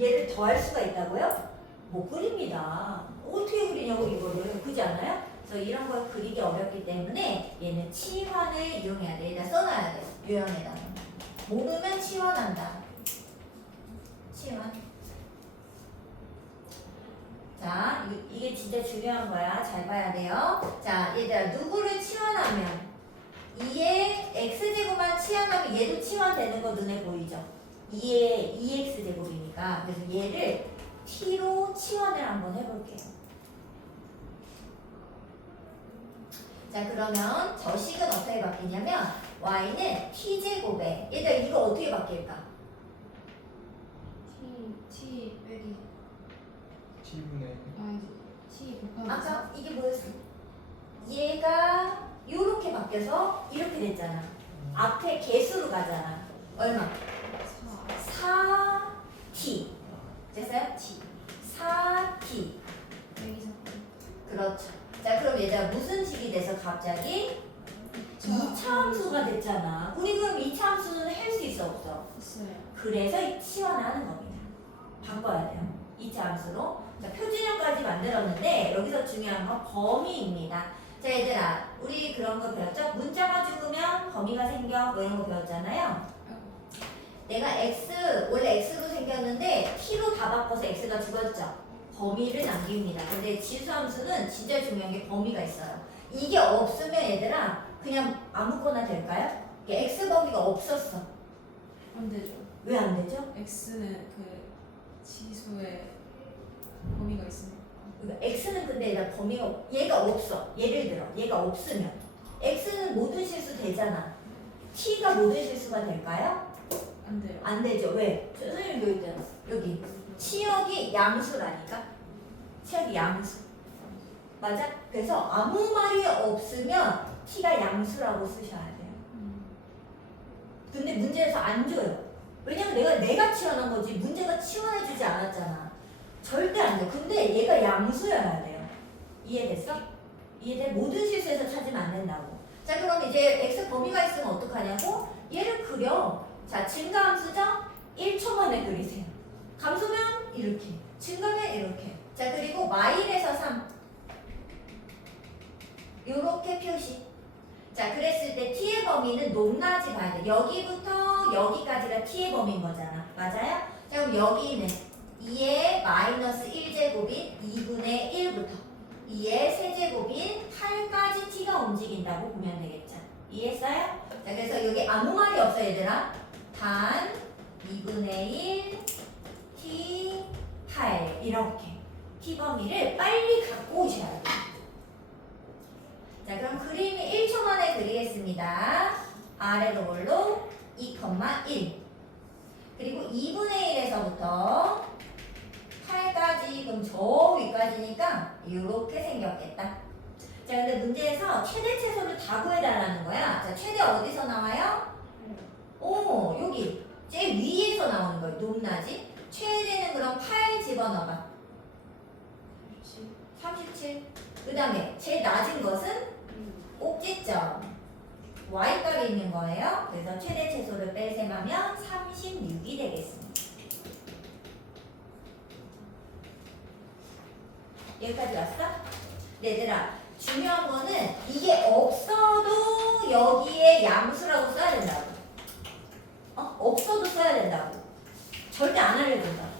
얘를 더할 수가 있다고요? 못 그립니다. 어떻게 그리냐고 이거를. 그지 않아요? 그래서 이런 걸 그리기 어렵기 때문에 얘는 치환을 이용해야 돼. 여기다 써놔야 돼. 유형에다가. 모르면 치환한다. 치환. 자, 이게 진짜 중요한 거야. 잘 봐야 돼요. 자, 얘들아, 누구를 치환하면 2의 x제곱만 치환하면 얘도 치환되는 거 눈에 보이죠? 2의 2x제곱이니까. 그래서 얘를 t로 치환을 한번 해볼게요. 자, 그러면 저식은 어떻게 바뀌냐면 y는 t제곱에 얘들아, 이거 어떻게 바뀔까? T 빼기 T분의 T 곱하기 아까 이게 뭐였어? 얘가 요렇게 바뀌어서 이렇게 됐잖아. 앞에 개수로 가잖아. 얼마? 4t. 됐어요? t. 4t. 빼기 4. 그렇죠. 자, 그럼 얘들아 무슨 식이 돼서 갑자기 2차 함수가 됐잖아. 우리 그럼 2차 함수는 할 수 있어 없어? 있어요. 그래서 치환하는 겁니다. 바꿔야 돼요. 2차 함수로. 자, 표준형까지 만들었는데 여기서 중요한 건 범위입니다. 자, 얘들아, 우리 그런 거 배웠죠? 문자가 죽으면 범위가 생겨 뭐 이런 거 배웠잖아요. 내가 x 원래 x로 생겼는데 t로 다 바꿔서 x가 죽었죠. 범위를 남깁니다. 근데 지수함수는 진짜 중요한 게 범위가 있어요. 이게 없으면 얘들아 그냥 아무거나 될까요? 이게 x 범위가 없었어. 안 되죠. 왜 안 되죠? x는 그 지수의 범위가 있으니까. 그러니까 x는 근데 얘가 범위가 얘가 없어. 예를 들어 얘가 없으면 x는 모든 실수 되잖아. t가 모든 실수가 될까요? 안 돼요. 안 되죠. 왜? 선생님 여기 있잖아. 여기 치역이 양수라니까. 치역이 양수. 맞아? 그래서 아무 말이 없으면 t가 양수라고 쓰셔야 돼요. 근데 문제에서 안 줘요. 왜냐면 내가 치환한 거지 문제가 치환해주지 않았잖아. 절대 안 돼. 근데 얘가 양수여야 돼요. 이해됐어? 이해돼? 모든 실수에서 찾으면 안 된다고. 자 그럼 이제 x 범위가 있으면 어떡하냐고? 얘를 그려. 자 증가함수죠? 1초 만에 그리세요. 감소면 이렇게. 증가면 이렇게. 자 그리고 마일에서 3 요렇게 표시. 자 그랬을 때 t의 범위는 높낮이 봐야 돼. 여기부터 여기까지가 t의 범위인 거잖아. 맞아요? 자 그럼 여기는 2의 마이너스 1제곱인 2분의 1부터 2의 세제곱인 8까지 t가 움직인다고 보면 되겠죠. 이해했어요? 자 그래서 여기 아무 말이 없어 얘들아. 단 2분의 1 t 8 이렇게 t 범위를 빨리 갖고 오셔야 돼요. 자 그럼 그림이 1초 만에 그리겠습니다. 아래로 올로 2,1 그리고 2분의 1에서부터 8까지 그럼 저 위까지니까 이렇게 생겼겠다. 자 근데 문제에서 최대 최소를 다 구해달라는 거야. 자 최대 어디서 나와요? 오 여기 제일 위에서 나오는 거예요. 높낮이. 최대는 그럼 8 집어넣어봐. 37. 그 다음에 제일 낮은 것은 꼭지점 y값이 있는 거예요. 그래서 최대 최소를 뺄셈하면 36이 되겠습니다. 여기까지 왔어? 얘들아 중요한 거는 이게 없어도 여기에 양수라고 써야 된다고. 없어도 써야 된다고. 절대 안 알려준다고.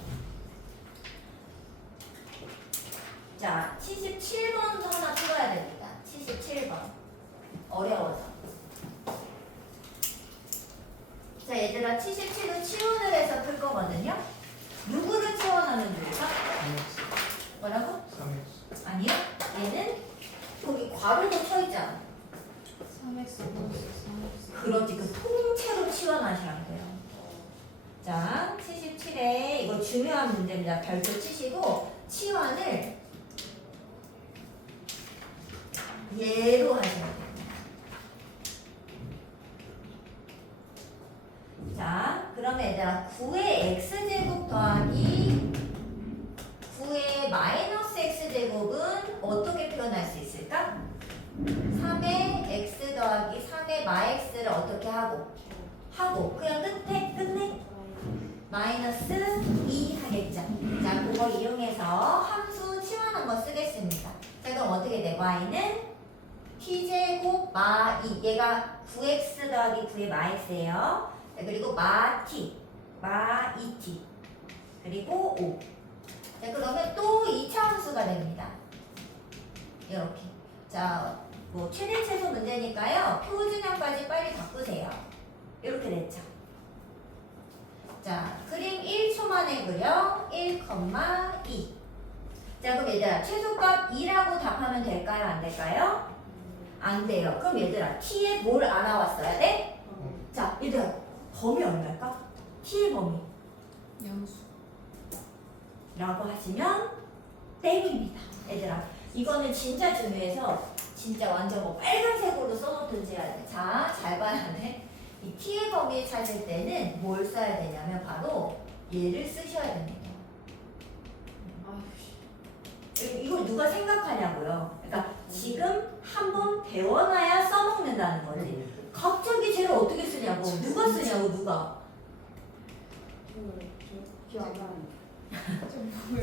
자 77번도 하나 풀어야 됩니다. 77번 어려워서. 자 얘들아 77은 치원을 해서 풀 거거든요. 누구를 치원하면 될까? 뭐라고? 3x 아니요. 얘는 거기 괄호도 쳐 있잖아. 3x 그렇지. 그 통째로 치환하셔야 돼요. 자 77에 이거 중요한 문제입니다. 별표 치시고 치환을 얘로 하셔야 돼요. 자, 그러면 얘들아 9의 x제곱 더하기 9의 마이너스 x제곱은 어떻게 표현할 수 있을까? 3의 x 더하기 3의 마x를 어떻게 하고 그냥 끝내 마이너스 2 하겠죠. 자, 그거 이용해서 함수 치환한 거 쓰겠습니다. 자, 그럼 어떻게 돼? y는 t제곱 마 2 얘가 9x 더하기 9의 마x예요. 그리고 마 t 마 2t 그리고 5. 자 그러면 또 2차 함수가 됩니다. 이렇게. 자 뭐 최대 최소 문제니까요. 표준형까지 빨리 바꾸세요. 이렇게 됐죠. 자 그림 1초 만에 그려 1,2. 자 그럼 얘들아 최소값 2라고 답하면 될까요? 안 될까요? 안 돼요. 그럼 얘들아 t에 뭘 알아왔어야 돼? 자 얘들아 범위 얼마일까? t의 범위 양수. 라고 하시면 땡입니다. 얘들아 이거는 진짜 중요해서 진짜 완전 뭐 빨간색으로 써놓든지 해야 돼. 자, 잘 봐야 돼. 이 t의 범위 찾을 때는 뭘 써야 되냐면 바로 얘를 쓰셔야 됩니다. 이걸 누가 생각하냐고요. 그러니까 지금 한번 배워놔야 써먹는다는 거지. 갑자기 쟤를 어떻게 쓰냐고. 누가 쓰냐고 누가.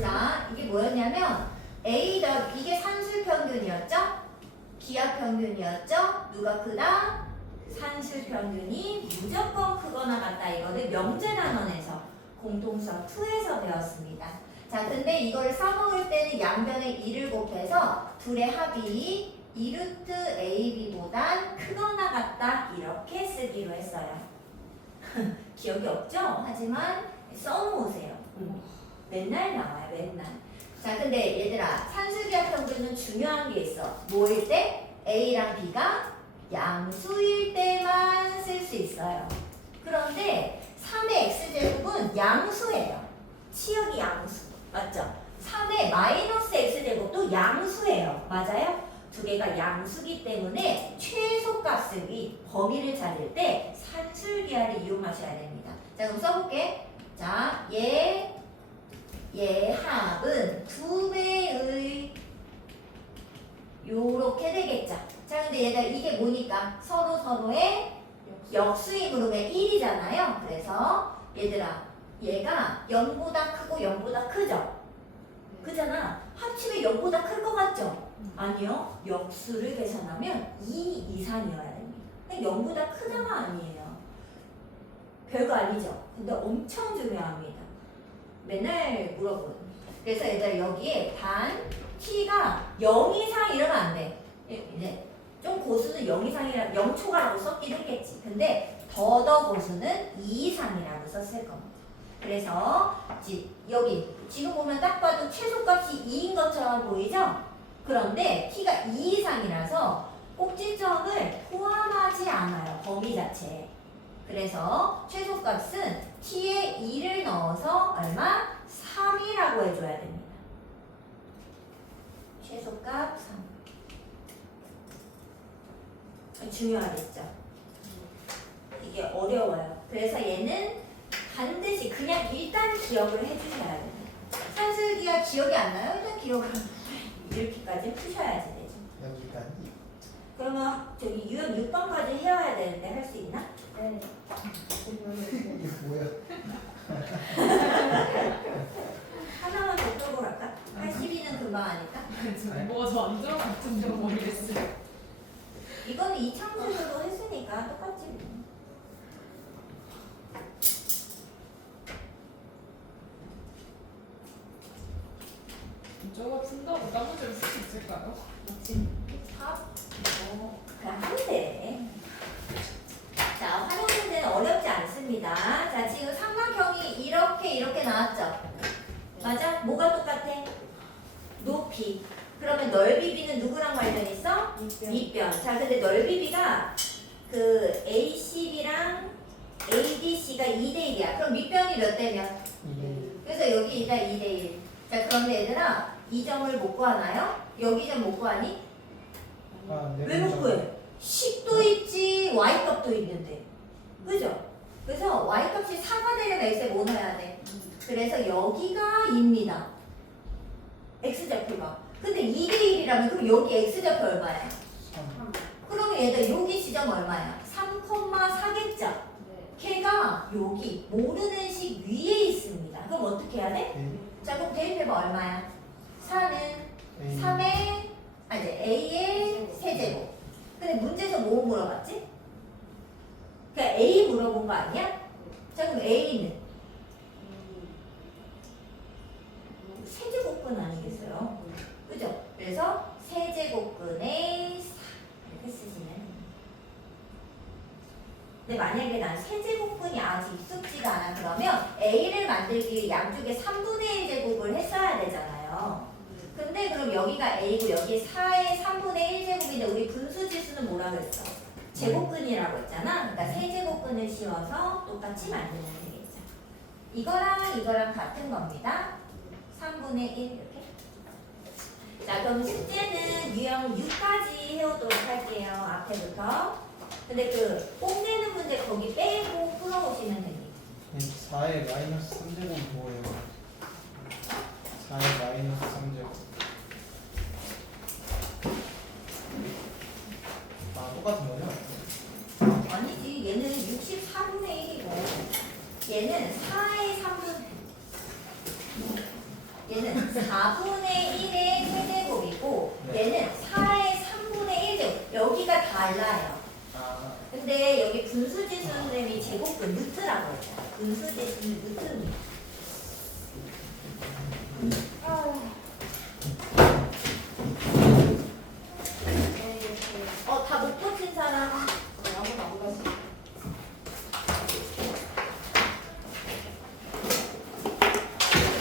자 이게 뭐였냐면 A 더 이게 산술평균이었죠? 기하 평균이었죠? 누가 크다? 산술 평균이 무조건 크거나 같다. 이거는 명제단원에서 공통성 2에서 배웠습니다. 자, 근데 이걸 써먹을 때는 양변에 2를 곱해서 둘의 합이 2루트 AB보단 크거나 같다. 이렇게 쓰기로 했어요. 기억이 없죠? 하지만 써놓으세요. 맨날 나와요, 맨날. 자, 근데 얘들아, 산술기하 평균은 중요한 게 있어. 뭐일 때? A랑 B가 양수일 때만 쓸 수 있어요. 그런데 3의 x제곱은 양수예요. 치역이 양수. 맞죠? 3의 마이너스 x제곱도 양수예요. 맞아요? 두 개가 양수기 때문에 최소값을 이 범위를 찾을 때 산술기하를 이용하셔야 됩니다. 자, 그럼 써볼게. 자, 얘 합은 2배의 요렇게 되겠죠. 자, 근데 얘들아 이게 뭐니까 서로의 역수인 그룹의 1이잖아요. 그래서 얘들아 얘가 0보다 크고 0보다 크죠? 그잖아. 합치면 0보다 클 것 같죠? 아니요. 역수를 계산하면 2 이상이어야 됩니다. 0보다 크다가 아니에요. 별거 아니죠? 근데 엄청 중요합니다. 맨날 물어보는. 그래서 얘들아 여기에 단 t가 0 이상 이러면 안 돼. 이제 좀 고수는 0 이상이라 0초가라고 썼긴 했겠지. 근데 더 고수는 2 이상이라고 썼을 겁니다. 그래서 여기 지금 보면 딱 봐도 최소값이 2인 것처럼 보이죠? 그런데 t가 2 이상이라서 꼭지점을 포함하지 않아요. 범위 자체에. 그래서 최소값은 t에 2를 넣어서 얼마? 3이라고 해줘야 됩니다. 최소값 3. 중요하겠죠? 이게 어려워요. 그래서 얘는 반드시 그냥 일단 기억을 해주셔야 됩니다. 산술기가 기억이 안 나요? 일단 기억을 이렇게까지 푸셔야지 되죠. 여기까지. 그러면 저기 유형 6번까지 해와야 되는데 할 수 있나? 네. 이게 뭐야? 하나만 더 끌고 갈까? 82는 금방 하니까. 뭐가 더 안 들어갔는지 모르겠어요. 이거는 이창수도 했으니까 똑같지 뭐. 저거 푼다고 딴 문제를 쓸 수 있을까요? 탑, 그냥 하면 돼. 자, 활용 문제는 어렵지 않습니다. 자, 지금 삼각형이 이렇게 나왔죠? 맞아? 뭐가 똑같아? 높이. 그러면 넓이 b는 누구랑 관련 있어? 밑변. 자, 근데 넓이 b가 그 ACB랑 ADC가 2대1이야. 그럼 밑변이 몇 대면? 그래서 여기 일단 2대1. 자, 그런데 얘들아, 이 점을 못 구하나요? 여기 점 못 구하니? 왜 못 구해? 10도 있지, y값도 있는데. 그죠? 그래서 y값이 4가 되려면 x에 뭐 넣어야 돼? 그래서 여기가 2입니다. x좌표가. 근데 2대1이라면 그럼 여기 x좌표 얼마야? 3. 그러면 얘들 여기 지점 얼마야? 3,4겠죠? 네. 걔가 여기 모르는 식 위에 있습니다. 그럼 어떻게 해야 돼? 자, 그럼 대입해봐 얼마야? 4는 3의 이제 A의 세제곱. 근데 문제에서 뭐 물어봤지? 그냥 A 물어본 거 아니야? 자, 그럼 A는 세제곱근 아니겠어요? 그죠? 그래서 세제곱근의 4 이렇게 쓰시면 됩니다. 근데 만약에 난 세제곱근이 아직 익숙지가 않아 그러면 A를 만들기 위해 양쪽에 3분의 1 제곱을 했어야 되잖아요. 근데 그럼 여기가 A고 여기 4의 3분의 1 제곱인데 우리 분수지수는 뭐라 그랬어? 제곱근이라고 했잖아. 그러니까 세제곱근을 씌워서 똑같이 만들면 되겠죠. 이거랑 같은 겁니다. 3분의 1 이렇게. 자, 그럼 숙제는 유형 6까지 해오도록 할게요. 앞에부터. 근데 그 뽐내는 문제 거기 빼고 풀어오시면 됩니다. 4의 마이너스 3제곱은 뭐예요? 4의 마이너스 3제곱. 아, 똑같은 거죠? 아니지, 얘는 64분의 1이고 얘는 4의 3분 얘는 4분의 1의 세제곱이고 네. 얘는 4의 3분의 1제곱 여기가 달라요. 아, 근데 여기 분수지수 선생님이 제곱근 루트라고 했잖아. 분수지수 루트입니다.